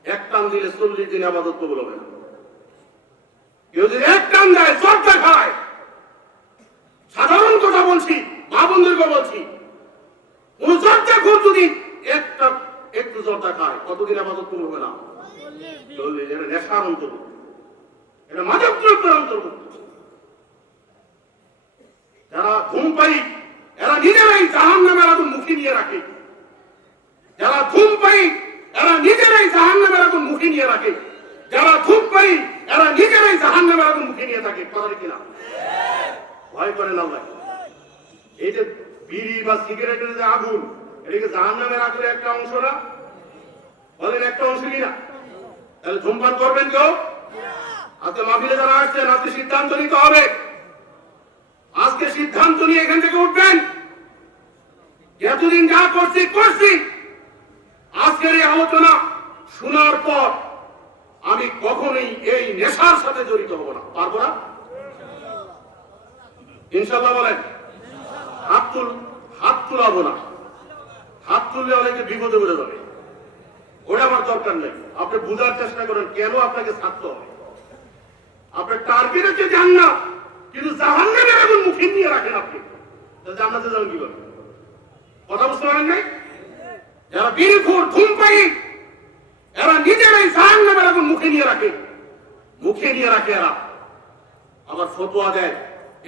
এক টান দিলে 40 দিন ইবাদত কবুল হবে না। কেউ যদি এক টান দেয় জর্দা খায়, সাধারণ কথা বলছি, মা বোনদেরকে বলছি, কোন জর্দা খোর যদি একটু জর্দা খায় কতদিন ইবাদত কবুল হবে না? 40। এটা নেশার অন্তর্ভুক্ত, এটা মাদক দ্রব্যের অন্তর্ভুক্ত। যারা ধূমপায়ী এরা নিজেরাই জাহান্নামের আগুন মুখে নিয়ে রাখে। যারা ধূমপায়ী এরা নিজেরাই জাহান্নামের আগুন মুখে নিয়ে রাখে। যারা ধূমপায়ী এরা নিজেরাই জাহান্নামের আগুন মুখে নিয়ে থাকে। কথা কিনা? ভয় করেন আল্লাহ। এই যে বিড়ি বা সিগারেটের যে আগুন, এটা কি জাহান্নামের আগুনের একটা অংশ না? বলেন একটা অংশ কিনা? তাহলে ধূমপান করবেন কেউ? আজকে মাহফিলে যারা আসছেন, আজকে সিদ্ধান্ত নিতে হবে। আজকে সিদ্ধান্ত নিয়ে এখান থেকে উঠবেন। এতদিন যা করছি করছি, আজকের এই আলোচনা শোনার পর আমি কখনোই এই নেশার সাথে জড়িত হব না। পারবো না? ইনশাআল্লাহ বলেন। হাত তুলাবো না। হাত তুললে অনেকে বিপদে পড়ে যাবে, ওটা আমার দরকার নেই। আপনি বুঝার চেষ্টা করেন কেন আপনাকে ছাড়তে হবে। আপনার টার্গেট হচ্ছে জান্নাত, কিন্তু জাহান্নামের আগুন মুখে নিয়ে রাখেন আপনি, জান্নাতে যাবেন কিভাবে? কথা বুঝতে পারেন নাই? যারা বিড়িখোর, ধূমপায়ী এরা নিজেরাই জাহান্নামের আগুন মুখে নিয়ে রাখে। এরা আবার ফতোয়া দেয়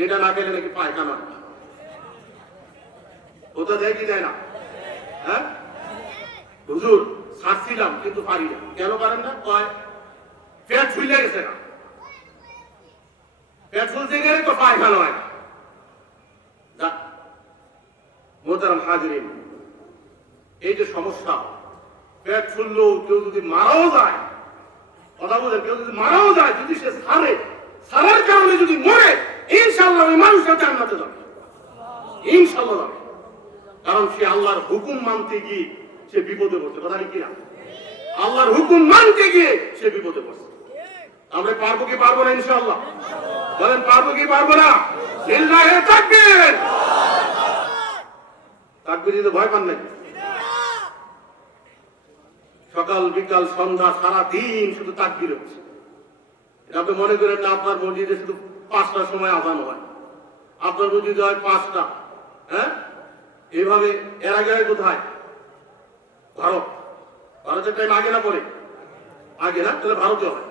এটা না খেলে নাকি পায়খানা। ফতোয়া দেয় কি দেয় না? হ্যাঁ হুজুর ছাড়ছিলাম কিন্তু পারি না। কেন পারেন না? কয় পেট ফুলে গেছে না। পেট ফুলতে গেলে তো পায়খানা হয় না। মোহতারাম হাজরিন, এই যে সমস্যা, পেট ফুললেও কেউ যদি মারাও যায়, কথা বলেন, কেউ যদি মারাও যায়, যদি সে ছাড়ার কারণে যদি মরে, ইনশাআল্লাহ ওই মানুষটা জান্নাতে যাবে, ইনশাআল্লাহ যাবে। কারণ সে আল্লাহর হুকুম মানতে গিয়ে সে বিপদে পড়ছে। কথা কি না? আল্লাহর হুকুম মানতে গিয়ে সে বিপদে পড়ছে। আমরা পারবো কি পারবো না? ইনশাআল্লাহ বলেন, পারবো কি পারবো না? লিল্লাহি তাকবীর। তাকবীর দিতে ভয় পান নাকি? সকাল বিকাল সন্ধ্যা সারা দিন শুধু তাকবীর হচ্ছে। আপনি মনে করেন না আপনার মসজিদে শুধু 5টার সময় আযান হয়, আপনার মসজিদে হয় 5টা। হ্যাঁ, এইভাবে এর আগে হয় কোথায়? ভারতের টাইম আগে না পরে? আগে না, তাহলে ভারতে হয়।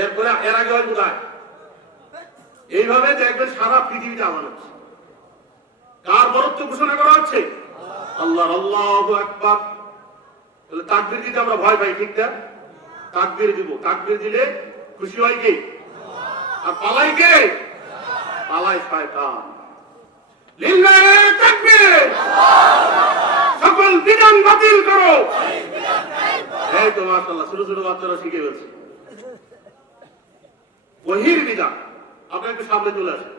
এরপরে এর আগে হয় কোথায়? এইভাবে দেখবেন সারা পৃথিবীতে আযান হচ্ছে। কার বরত্ব ঘোষণা করা হচ্ছে? আল্লাহর। আল্লাহু আকবার। তাহলে তাকবীর দিতে আমরা ভয় পাই, ঠিক না? তাকবীর দিব, তাকবীর দিলে খুশি হয় কে? আর পালাই কে? পালায় শয়তান। লিল্লাহি তাকবীর। সকল বিধান বাতিল করো। এই তো মাশাআল্লাহ ছোট ছোট বাচ্চারা শিখে গেছে ওহির বিধান। আপনি একটু সামনে চলে আসেন,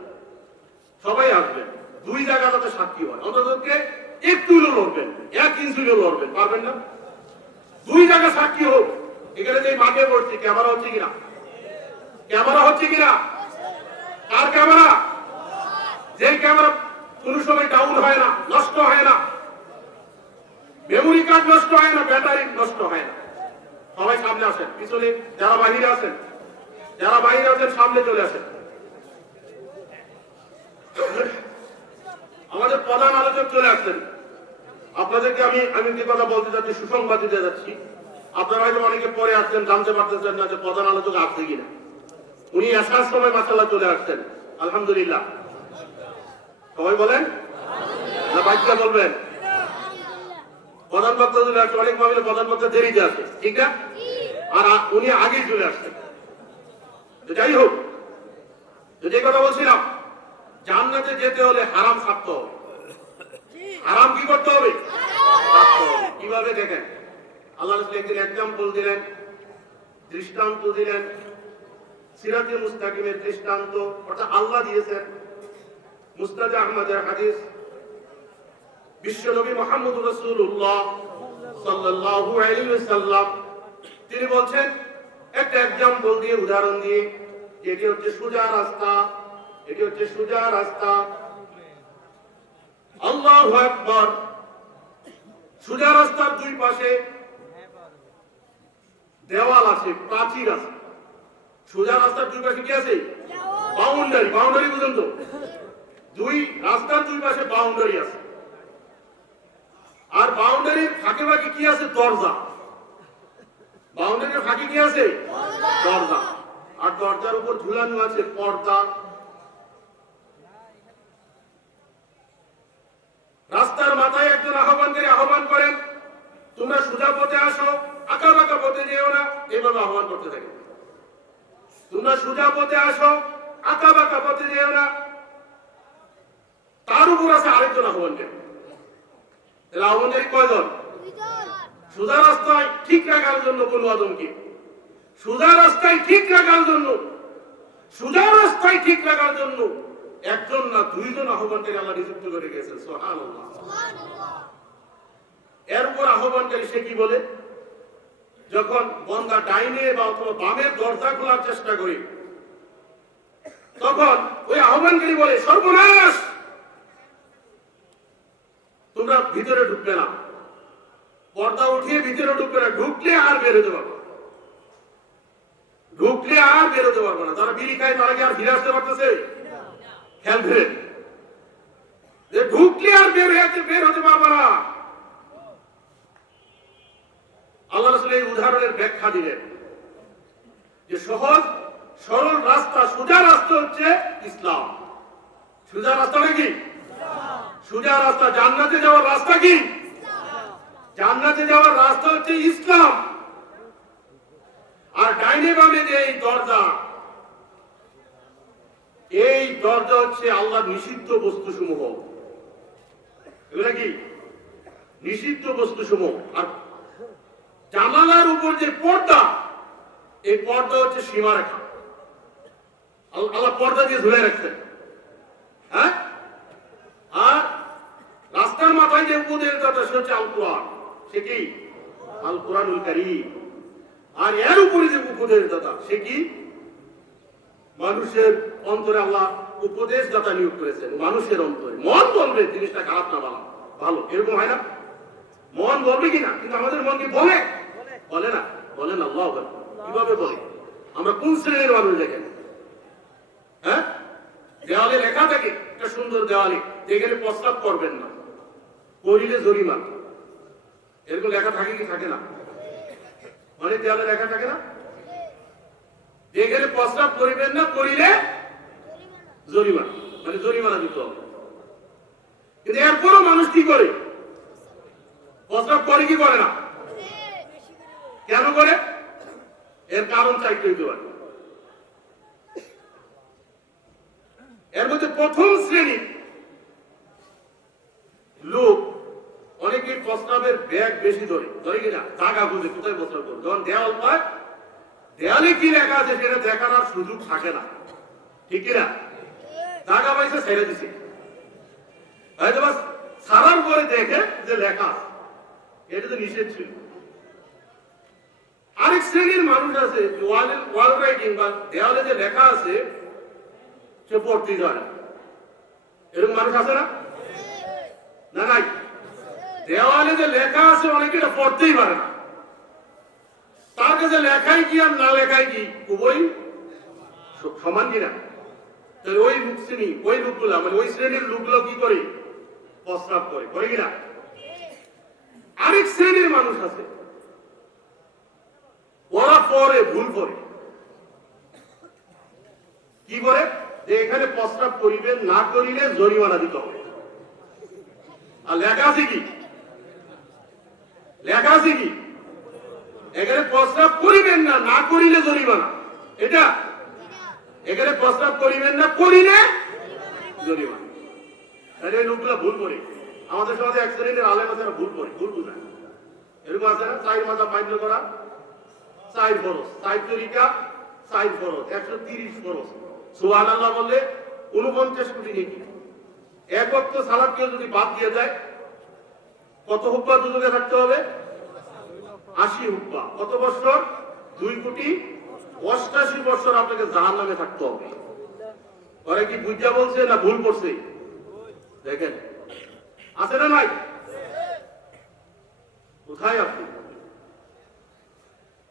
সবাই আসবেন। দুই জায়গাটাতে সাক্ষী হয়, অন্ততকে একটু লড়বেন, 1 ইঞ্চি লড়বেন, পারবেন না? দুই জায়গা সাক্ষী হোক। এখানে যে মাঠে পড়ছি ক্যামেরা হচ্ছে কিনা? ক্যামেরা হচ্ছে কিনা? কার ক্যামেরা? যে ক্যামেরা কোন সময় ডাউন হয় না, নষ্ট হয় না, মেমোরি কার্ড নষ্ট হয় না, ব্যাটারি নষ্ট হয় না। সবাই সামনে আসেন, পিছনে যারা বাহিরে আছেন, যারা বাহিরে আছেন সামনে চলে আসেন। আমাদের প্রধান আলোচক চলে আসছেন। আপনাদেরকে আমি যে কথা বলতে যাচ্ছি সুসংবাদ দিতে যাচ্ছি। আপনারা হয়তো অনেকে পরে আসছেন, জানতে পারতেছেন না যে প্রধান আলোচক আসছে কিনা। উনি আসার সময় মাশাআল্লাহ চলে আসছেন, আলহামদুলিল্লাহ। সবাই বলেন না, বাচ্চা বলবেন? প্রধান বক্তা চলে আসছে, অনেক মামলা প্রধান বক্তা দেরিতে আসে, ঠিক না? আর উনি আগে চলে আসছেন। যাই হোক, যে কথা বলছিলাম, জান্নাতে যেতে হলে হারাম ছাড়তে হবে। হারাম কি করতে হবে? কিভাবে দেখেন, আল্লাহ রাসূল একদিন এক্সাম্পল দিলেন, দৃষ্টান্ত দিলেন, সিরাতে মুস্তাকিমের দৃষ্টান্ত, অর্থাৎ আল্লাহ দিয়েছেন। মুসনাদে আহমদের হাদিস, বিশ্বনবী মুহাম্মদুর রাসূলুল্লাহ সাল্লাল্লাহু আলাইহি ওয়াসাল্লাম তিনি বলছেন, একটা এক্সাম্পল দিয়ে, উদাহরণ দিয়ে, এটি হচ্ছে সোজা রাস্তা, এটি হচ্ছে সোজা রাস্তা। আল্লাহু আকবার। সোজা রাস্তার দুই পাশে দেওয়াল আছে, প্রাচীর আছে। সোজা রাস্তার দুই পাশে কি আছে? বাউন্ডারি। বাউন্ডারি বুঝুন তো, দুই রাস্তার দুই পাশে বাউন্ডারি আছে। আর বাউন্ডারির ফাঁকে ফাঁকে কি আছে? দরজা। বাউন্ডারির ফাঁকে কি আছে? দরজা। আর দরজার উপর ঝুলানো আছে পর্দা। রাস্তার মাথায় একজন আহ্বানকারী আহ্বান করেন, তোমরা সোজা পথে আসো, আঁকা বাঁকা পথে যেও না, এভাবে আহ্বান করতে থাকে। তোমরা সোজা পথে আসো, আঁকা বাঁকা পথে যেও না। তার উপর আছে আরেকজন আহ্বানকারী। তাহলে আহ্বানকারী কয়জন? সোজা রাস্তায় ঠিক রাখার জন্য কোন আদমকে, সোজা রাস্তায় ঠিক রাখার জন্য, সোজা রাস্তায় ঠিক রাখার জন্য একজন না দুইজন আহ্বানকারী আল্লাহ নিযুক্ত করে গেছেন। সুবহানাল্লাহ। এরপর আহ্বানকারী সে কি বলে? যখন বন্দা ডাইনে বা অথবা বামের দরজা খোলার চেষ্টা করে, তখন ওই আহ্বানকারী বলে, সর্বনাশ, তোমরা ভিতরে ঢুকবে না, পর্দা উঠিয়ে ভিতরে ঢুকবে না, ঢুকলে আর বেরোতে পারবো না, ঢুকলে আর বেরোতে পারবো না। যারা বিড়ি খায় তারা কি আর ফিরে আসতে পারতেছে? খেয়াল করেন, যে ঢুকলে আর বের হতে পারবো না। আল্লাহ রাসূল এই উদাহরণের ব্যাখ্যা দিলেন যে সহজ সরল রাস্তা, সোজা রাস্তা হচ্ছে ইসলাম। সোজা রাস্তা নাকি? সোজা রাস্তা। জান্নাতে যাওয়ার রাস্তা কি? জান্নাতে যাওয়ার রাস্তা হচ্ছে ইসলাম। আর ডাইনে বামে যে এই দরজা, এই দরজা হচ্ছে আল্লাহর নিষিদ্ধ বস্তুসমূহ। এগুলা কি? নিষিদ্ধ বস্তুসমূহ। আর জানালার উপর যে পর্দা, এই পর্দা হচ্ছে সীমারেখা। আল্লাহ পর্দা দিয়ে ঝুলে রাখছেন। হ্যাঁ, আর রাস্তার মাথায় যে উপদেশ দাতা সে হচ্ছে আল কোরআন। সে কি? আল কোরআনুল কারীম। আর এর উপরে যে উপদেশ দাতা সে কি? মানুষের অন্তরে আল্লাহ উপদেশ দাতা নিয়োগ করেছেন। মানুষের অন্তরে মন বলবে জিনিসটা খারাপ না ভালো, এরকম হয় না? মন বলবে কিনা? কিন্তু আমাদের মন কি বলে? বলে না। বলেন আল্লাহ কিভাবে বলে? আমরা কোন শ্রেণীর মানুষ দেখেন? হ্যাঁ, দেওয়ালে লেখা থাকে, একটা সুন্দর দেওয়ালে, যেখানে প্রস্তাব করবেন না, করিলে জরিমানা, এরকম লেখা থাকে কি থাকে না? অনেক দেওয়ালে লেখা থাকে না, যেখানে প্রস্তাব করিবেন না, করিলে জরিমানা, মানে জরিমানা দিতে হবে। কিন্তু এরপরও মানুষ কি করে? প্রস্তাব করে কি করে না? কেন করে? এর কারণ চাইতে হইতে পারে। এর মধ্যে প্রথম শ্রেণীর লোক অনেকে প্রস্তাবের ব্যাগ বেশি ধরে কিনা জায়গা বুঝে কোথায় প্রস্তাব করে, যখন দেওয়াল পায় দেয়ালে কি লেখা আছে সেটা দেখার আর সুযোগ থাকে না, ঠিক কিনা? জায়গা পাইছে ছেড়ে দিছে, হয়তো বাস সারার পরে দেখে যে লেখা আছে, এটা তো নিষেধ ছিল। আরেক শ্রেণীর মানুষ আছে ওয়াল রাইটিং বা দেওয়ালে যে লেখা আছে সে পড়তে যায় না, এরকম মানুষ আছে না? না নাই, দেওয়ালে যে লেখা আছে অনেকে এটা পড়তেই পারে না, তার কাছে লেখাই কি আর না লেখাই কি খুবই সমান কিনা? ওই শ্রেণী ওই লোকগুলা মানে ওই শ্রেণীর লোকগুলো কি করে প্রস্তাব করে কিনা? আরেক শ্রেণীর মানুষ আছে ওরা পরে ভুল করে কি করে যে এখানে প্রস্তাব করিবেন, না করিলে জরিমানা দিতে হবে। আর লেখা আছে কি? লেখা আছে কি? এখানে প্রস্তাব করিবেন না, না করিলে জরিমানা। এটা এখানে প্রস্তাব করিবেন না, করিলে জরিমানা। তাহলে এই লোকগুলো ভুল করে। আমাদের সমাজে এক শ্রেণীর আলেম আছে ভুল করে, ভুল বুঝায়। এরকম আছে না, 4 মাথা মাইন্ড করা 4 ফরজ, 4 তরিকা 4 ফরজ, 130 ফরজ। সুবহানাল্লাহ বললে 49 কোটি নেকি। এক ওয়াক্ত সালাত কেউ যদি বাদ দিয়ে যায় কত হুব্বা দুজনে থাকতে হবে? 80 হুব্বা। কত বছর? 2,88 বছর আপনাকে জাহান্নামে থাকতে হবে। ওরা কি বুঝা বলছে না ভুল করছে? দেখেন আছে না নাই? কোথায় আপনি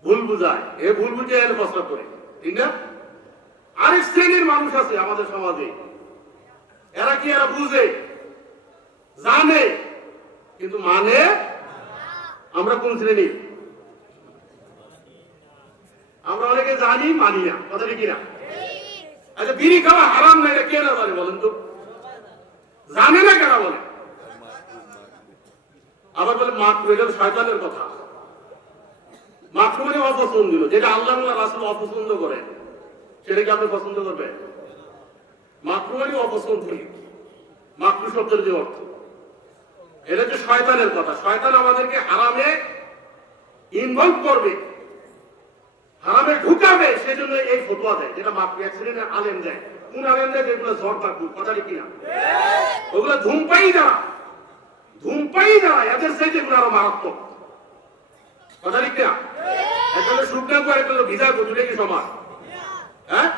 ভুল বুঝায়, এ ভুল বুঝে এর প্রস্তাব করে, ঠিক না? আরেক শ্রেণীর মানুষ আছে আমাদের সমাজে, এরা কি এরা বুঝে জানে কিন্তু মানে। আমরা কোন শ্রেণী? আমরা অনেকে জানি মানি না, কথা কি না? আচ্ছা বিড়ি খাওয়া হারাম না এটা কে না জানে বলেন তো? জানে না কেন বলে? আবার বলে মাত্র, এটা শয়তানের কথা। মাত্র মানে অপছন্দ, যেটা আল্লাহ রাসূল অপছন্দ করে সেটা কি আপনি পছন্দ করবেন? মাত্র মানে অপছন্দ, মাত্র শব্দের যে অর্থ, এটা হচ্ছে শয়তানের কথা। শয়তান আমাদেরকে হারামে ইনভলভ করবে, হারামে ঢুকাবে, সেজন্য এই ফতোয়া দেয়, যেটা মাত্র এক শ্রেণীর আলেম দেয়। কোন আলেম দেয়? যেগুলো জর্দাকুর, কথা কিনা? ওগুলো ধূমপায়ী যারা, এদের সাথে এগুলো আরো মারাত্মক, কথা কিনা? একটা শুকনা করে একটা ভিজা দুটো কি সমান? হ্যাঁ,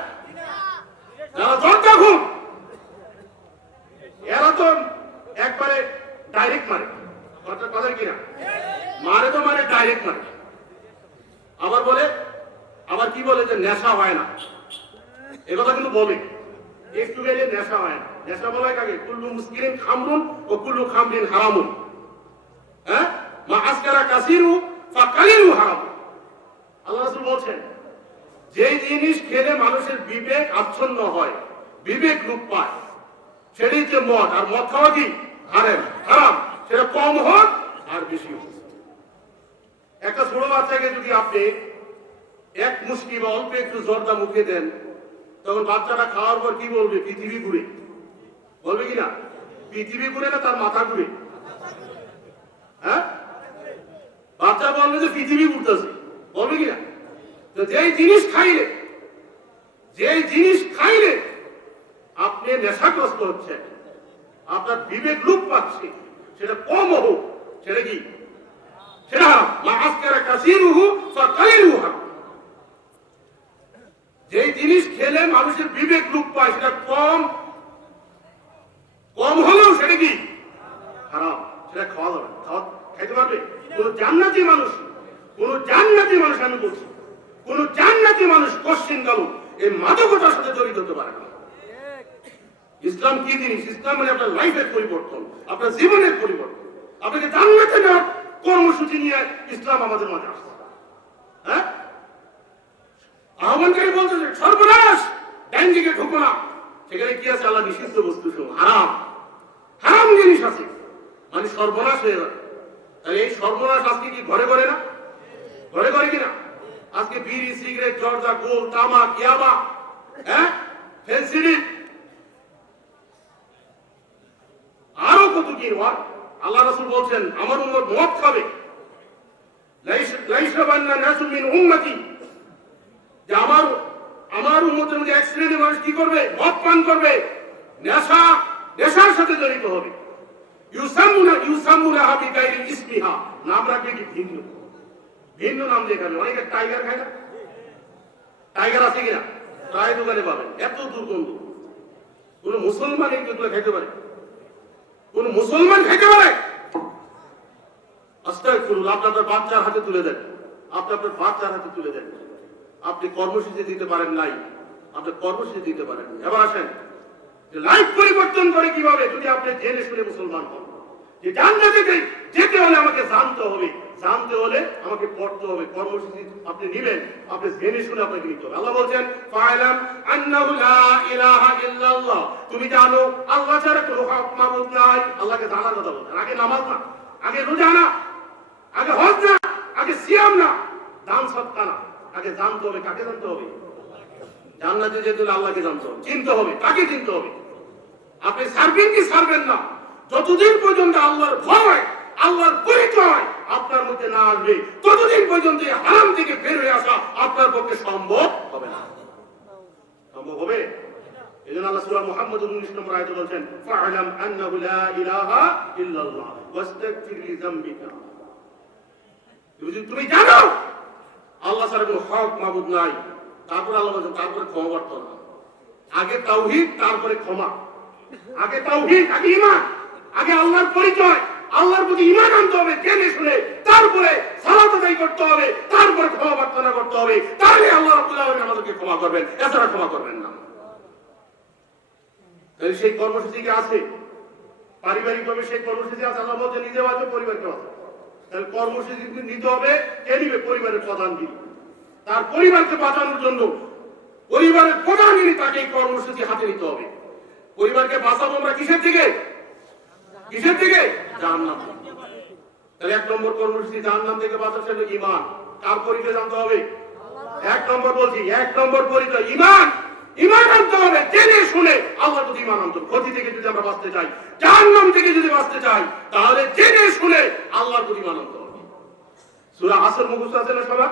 যারা জর্দাকুর এরা তো একবারে ডাইরেক্ট মারে, কথা কিনা? মারে তো মানে ডাইরেক্ট মারে। আবার বলে, আবার কি বলে যে নেশা হয় না, এ কথা কিন্তু বলে একটু গেলে নেশা হয় না। নেশা বলা কাকে? কুল্লু মুসকিরিন খামরুন ও কুল্লু খামরিন হারামুন। হ্যাঁ, মা আসকারা কাসিরু ফাকালিলু হারাম। আল্লাহ রাসূল বলছেন যে জিনিস খেলে মানুষের বিবেক আচ্ছন্ন হয়, বিবেক রূপ পায়, সেটি যে মদ, আর মদ খাওয়া কি হারাম, সেটা কম হোক আর বেশি হোক। একটা ছোট বাচ্চাকে যদি আপনি এক মুষ্টি বা অল্প একটু জর্দা মুখে দেন, তখন বাচ্চাটা খাওয়ার পর কি বলবে? পৃথিবী ঘুরে, বলবে কিনা? পৃথিবী ঘুরে না তার মাথা ঘুরে? হ্যাঁ, বাচ্চা বলবে যে পৃথিবী ঘুরতেছে, বলবে কিনা? তো যেই জিনিস খাইলে আপনি নেশাগ্রস্ত হচ্ছেন, আপনার বিবেক লোপ পাচ্ছে, সেটা কম হোক, সেটা কি? সেটা যে জিনিস খেলে মানুষের বিবেক লোপ পায়, সেটা কম হলেও সেটা কি? হারাম, সেটা খাওয়া যাবে, খাইতে পারবে? কোন জান্নাতি মানুষ আমি বলছি, কোন জান্নাতি মানুষ কোশ্চিন গেল এই মাদকতার সাথে জড়িত হতে পারে না। ইসলাম কি জিনিস? ইসলাম মানে আপনার লাইফের পরিবর্তন, আপনার জীবনের পরিবর্তন। আপনাকে জান্নাতে নেওয়ার কর্মসূচি নিয়ে ইসলাম আমাদের মাঝে আসছে। হ্যাঁ, আহ্বানকারী বলছে সর্বনাশ, ডাইন দিকে ঢুকো না। সেখানে কি আছে? আল্লাহ নিষিদ্ধ বস্তু সহ হারাম জিনিস আছে, মানে সর্বনাশ হয়ে যাবে। তাহলে এই সর্বনাশ আজকে কি ঘরে ঘরে না? ঘরে ঘরে কিনা? আজকে বিড়ি, সিগারেট, জর্দা, গোল, তামাক, ইয়াবা, হ্যাঁ, ফেন্সিডিল, আরো কত কি হয়। আল্লাহ রাসূল বলছেন আমার উম্মত মদ খাবে, লাইশরাবান্না নাসুম মিন উম্মতি, যে আমার উম্মতের মধ্যে এক শ্রেণীর মানুষ কি করবে, মদ পান করবে, নেশার সাথে জড়িত হবে। ইউসাম্মুনা বিগাইরি ইসমিহা, নাম রাখবে কি ভিন্ন ভিন্ন নাম দিয়ে খাবে। অনেকে টাইগার খায় না, টাইগার আছে কিনা প্রায় দোকানে পাবেন, এত দুর্গন্ধ। কোন মুসলমান এগুলো খাইতে পারে? কোন মুসলমান খাইতে পারে? আস্তাগফিরুল্লাহ। আপনার বাচ্চার হাতে তুলে দেন, আপনার বাচ্চার হাতে তুলে দেন। আপনি কর্মসূচি দিতে পারেন নাই, আপনি কর্মসূচি দিতে পারেন। এবার আসেন লাইফ পরিবর্তন করে কিভাবে, যদি আপনি জেনে শুনে মুসলমান হন। যে জান্নাতে যেতে হলে আমাকে জানতে হবে, জানতে হলে আমাকে পড়তে হবে। কর্মসূচি আপনি নেবেন, আপনি জেনে শুনে আপনাকে নিতে হবে। আল্লাহ বলছেন ফা'লাম আন্নাহু লা ইলাহা ইল্লাল্লাহ, তুমি জানো আল্লাহ ছাড়া কোনো হক মাবুদ নাই। আল্লাহকে জানার কথা বলছেন। আগে নামাজ না, আগে রোজা না, আগে হজ না, আগে সিয়াম না, দান সদকা না, আগে জানতে হবে। কাকে জানতে হবে? জান্নাতে যেতে হলে আল্লাহকে জানতে হবে, চিনতে হবে। কাকে চিনতে হবে? আপনি ছাড়বেন কি ছাড়বেন না, যতদিন পর্যন্ত আল্লাহর ভয়, আল্লাহর পরিচয় আপনার মধ্যে না আসবে, ততদিন পর্যন্ত হারাম থেকে বের হয়ে আসা আপনার পক্ষে সম্ভব হবে না। সম্ভব হবে? এজন্য আল্লাহ সূরা মুহাম্মদ 19 নম্বর আয়াতে বলেন ফা'লাম আন্নাহু লা ইলাহা ইল্লাল্লাহ ওয়াস্তাগফির লিযামবিকা। তুমি জানো আল্লাহ ছাড়া কোনো হক মাবুদ নাই। তারপরে আল্লাহ বলেন তারপরে ক্ষমা প্রার্থনা। আগে তাওহীদ, তারপরে ক্ষমা। আগে তাওহীদ, আগে ঈমান, আগে আল্লাহর পরিচয়, আল্লাহর প্রতি ঈমান আনতে হবে জেনে শুনে, তারপরে সালাত আদায় করতে হবে, তারপরে ক্ষমা প্রার্থনা করতে হবে। তাহলে আল্লাহ রাব্বুল আলামিন আমাদেরকে ক্ষমা করবেন, এছাড়া ক্ষমা করবেন না। তাহলে সেই কর্মসূচি কি আছে? পারিবারিকভাবে সেই কর্মসূচি আছে। আল্লাহ বলছেন নিজে বাঁচো, পরিবারকে বাঁচো। তাহলে কর্মসূচি নিতে হবে। কে নিবে? পরিবারের প্রধান যিনি, তার পরিবারকে বাঁচানোর জন্য পরিবারের প্রধান যিনি, তাকে কর্মসূচি হাতে নিতে হবে। পরিবারকে বাঁচাবো আমরা কিসের থেকে? কিসের থেকে? জাহান্নাম। তাহলে 1 নম্বর কর্মসূচি জাহান্নাম থেকে বাঁচার জন্য ঈমান। কার পরিচয় জানতে হবে? 1 নম্বর বলছি, 1 নম্বর পরিচয় ঈমান। ঈমান আনতে হবে জেনে শুনে, আল্লাহর প্রতি ঈমান আনতে হবে। ক্ষতি থেকে যদি আমরা বাঁচতে চাই, জাহান্নাম থেকে যদি বাঁচতে চাই, তাহলে জেনে শুনে আল্লাহর প্রতি ঈমান আনতে হবে। সূরা আসর মুখস্থ আছে না সবার?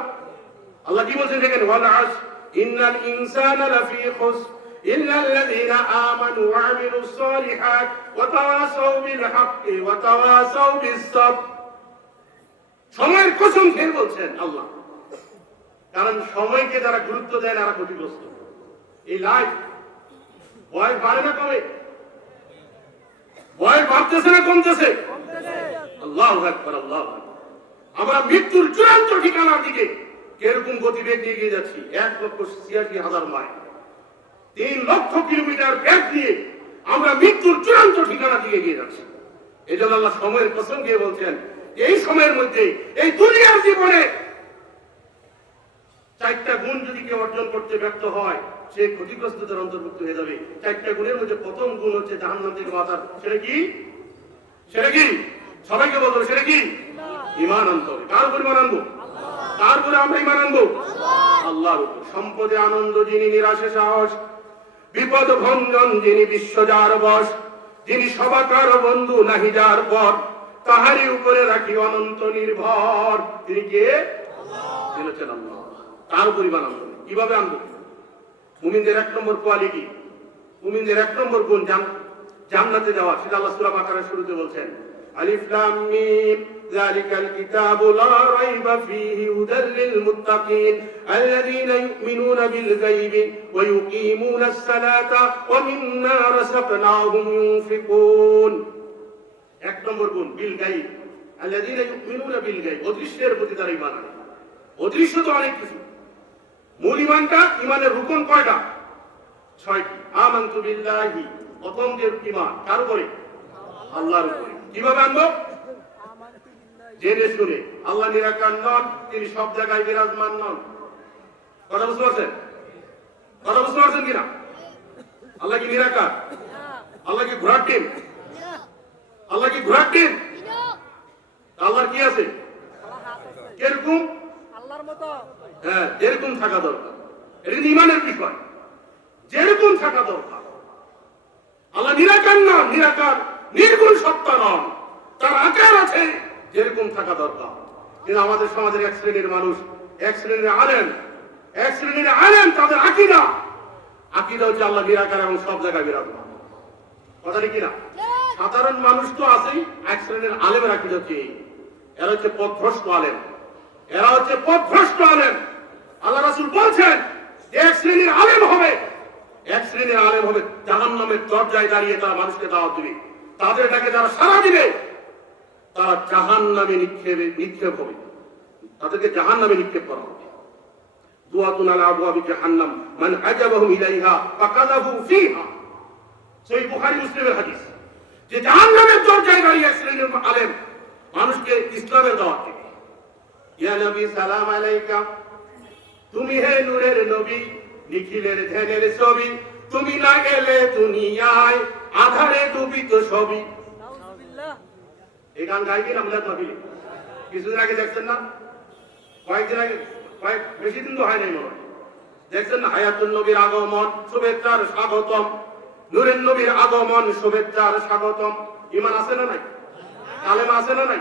আল্লাহ কি বলছেন দেখেন, ওয়াল আসর ইন্নাল ইনসানা লাফি খুসর ইল্লাল্লাযীনা আমানু ওয়া আমিলুস সালিহাত ওয়া তাওয়াসাউ বিল হাক্কি ওয়া তাওয়াসাউ বিস সাবর। সময়ের কসম খেয়ে বলছেন আল্লাহ, কারণ সময়কে যারা গুরুত্ব দেয় না, তারা ক্ষতিগ্রস্ত। এই লাইফ বয়স বাড়ে না কমে? বয়স বাড়তেছে না কমতেছে? আল্লাহু আকবার, আল্লাহু আকবার। আমরা মৃত্যুর চূড়ান্ত ঠিকানার দিকে কিরকম গতিবেগ নিয়ে এগিয়ে যাচ্ছি? 1,86,000 মাইল, 3 লক্ষ কিলোমিটার বেগ নিয়ে আমরা মৃত্যুর চূড়ান্ত ঠিকানা দিকে এগিয়ে যাচ্ছি। এই জন্য আল্লাহ সময়ের কসম দিয়ে বলছেন, এই সময়ের মধ্যে এই দুনিয়ার জীবনে 4টা গুণ যদি কেউ অর্জন করতে ব্যর্থ হয়, সে ক্ষতিগ্রস্তদের অন্তর্ভুক্ত হয়ে যাবে। 4টা গুণের মধ্যে প্রথম গুণ হচ্ছে জাহান্নাম থেকে বাঁচার। সেটা কি? সেটা কি? সবাইকে বলতে হবে, সেটা কি? ঈমান আনতে হবে। কার উপর ঈমান আনবো? কার উপরে আমরা ঈমান আনবো? আল্লাহর উপর। সম্পদে আনন্দ যিনি, নিরাশে সাহস, বিপদ ভঞ্জন যিনি, বিশ্ব যার বশ, যিনি সবাকার বন্ধু নাহি যার পর, তাহারই উপরে রাখি অনন্ত নির্ভর। তিনি কে? তিনি হচ্ছেন আল্লাহ। তার উপর ঈমান আনতে হবে। কিভাবে আনবো? মুমিনদের 1 নম্বর কোয়ালিটি, মুমিনদের 1 নম্বর গুণ জান্নাতে যাওয়া। সেটা আল্লাহ সূরা বাকারার শুরুতে বলছেন, আলিফ লাম মিম যালিকাল কিতাবু লা রাইবা ফীহি হুদাল লিল মুত্তাকিন আল্লাযীনা ইউমিনুনা বিল গায়বি ওয়া ইউকিমুনাস সালাতা ওয়া মিম্মা রাযাকনাহুম ইউনফিকুন। 1 নম্বর গুণ বিল গায়ব, আল্লাযীনা ইউমিনুনা বিল গায়ব, অদৃশ্যের প্রতি তারা ঈমান আনে। অদৃশ্য তো অনেক কিছু। মূল ঈমানটা, ঈমানের রুকন কয়টা? 6টি। আমানতু বিল্লাহি, প্রথম যে ঈমান কার উপরে? আল্লাহর উপরে। কিভাবে আনবো? জেনে শুনে। আল্লাহ নিরাকার নন, তিনি সব জায়গায় বিরাজমান নন। কথা বুঝতে পারছেন? কথা বুঝতে পারছেন কিনা? আল্লাহ কি নিরাকার? আল্লাহ কি ঘোড়ার টিম? আল্লাহ কি ঘোড়ার টিম? আল্লাহর কি আছে? কিরকম? আল্লাহর মতো। হ্যাঁ, যেরকম থাকা দরকার। এটা ঈমানের বিষয়, যেরকম থাকা দরকার। আল্লাহ নিরাকার না, নিরাকার নির্গুণ সত্তা নন, তার আকার আছে যেরকম থাকা দরকার। কিন্তু আমাদের সমাজের এক শ্রেণীর মানুষ, এক শ্রেণীর আলেম তাদের আকীদা হচ্ছে আল্লাহ নিরাকার এবং সব জায়গায় বিরাজমান। কথা কি না? সাধারণ মানুষ তো আছেই, এক শ্রেণীর আলেমের আকীদা হচ্ছে এরা হচ্ছে পথভ্রষ্ট আলেম, আল্লাহ রাসূল বলছেন এক শ্রেণীর আলেম হবে জাহান্নামের দরজায় দাঁড়িয়ে তারা মানুষকে দাওয়াত দিবে, তাদের ডাকে যারা সাড়া দিবে তারা জাহান্নামে নিক্ষেপ হবে, তাদেরকে জাহান্নামে নিক্ষেপ করা হবে। দুআতুন আলা আবওয়াবি জাহান্নাম মান আজাবাহুম ইলাইহা ফাকাযাবু ফিহা, সহিহ বুখারী মুসলিমের হাদিস, যে জাহান্নামের দরজায় দাঁড়িয়ে এক শ্রেণীর আলেম মানুষকে ইসলামের দাওয়াত দিবে। ইয়া নবী সালাম আলাইকা, তুমি হে নূরের নবী, নিখিলের ধ্যানের ছবি, তুমি না গেলে দুনিয়ায় আধারে ডুবিত সবই। এই গান গাই কি আমরা ভাবিলি কিছুদিন আগে দেখছেন না, কয়েকদিন আগে, বেশি দিন তো হয় নাই মনে হয়, দেখছেন না, হায়াতুন নবীর আগমন শুভেচ্ছার স্বাগতম, নূরের নবীর আগমন শুভেচ্ছার স্বাগতম। ঈমান আছে না নাই? কালেমা আছে না নাই?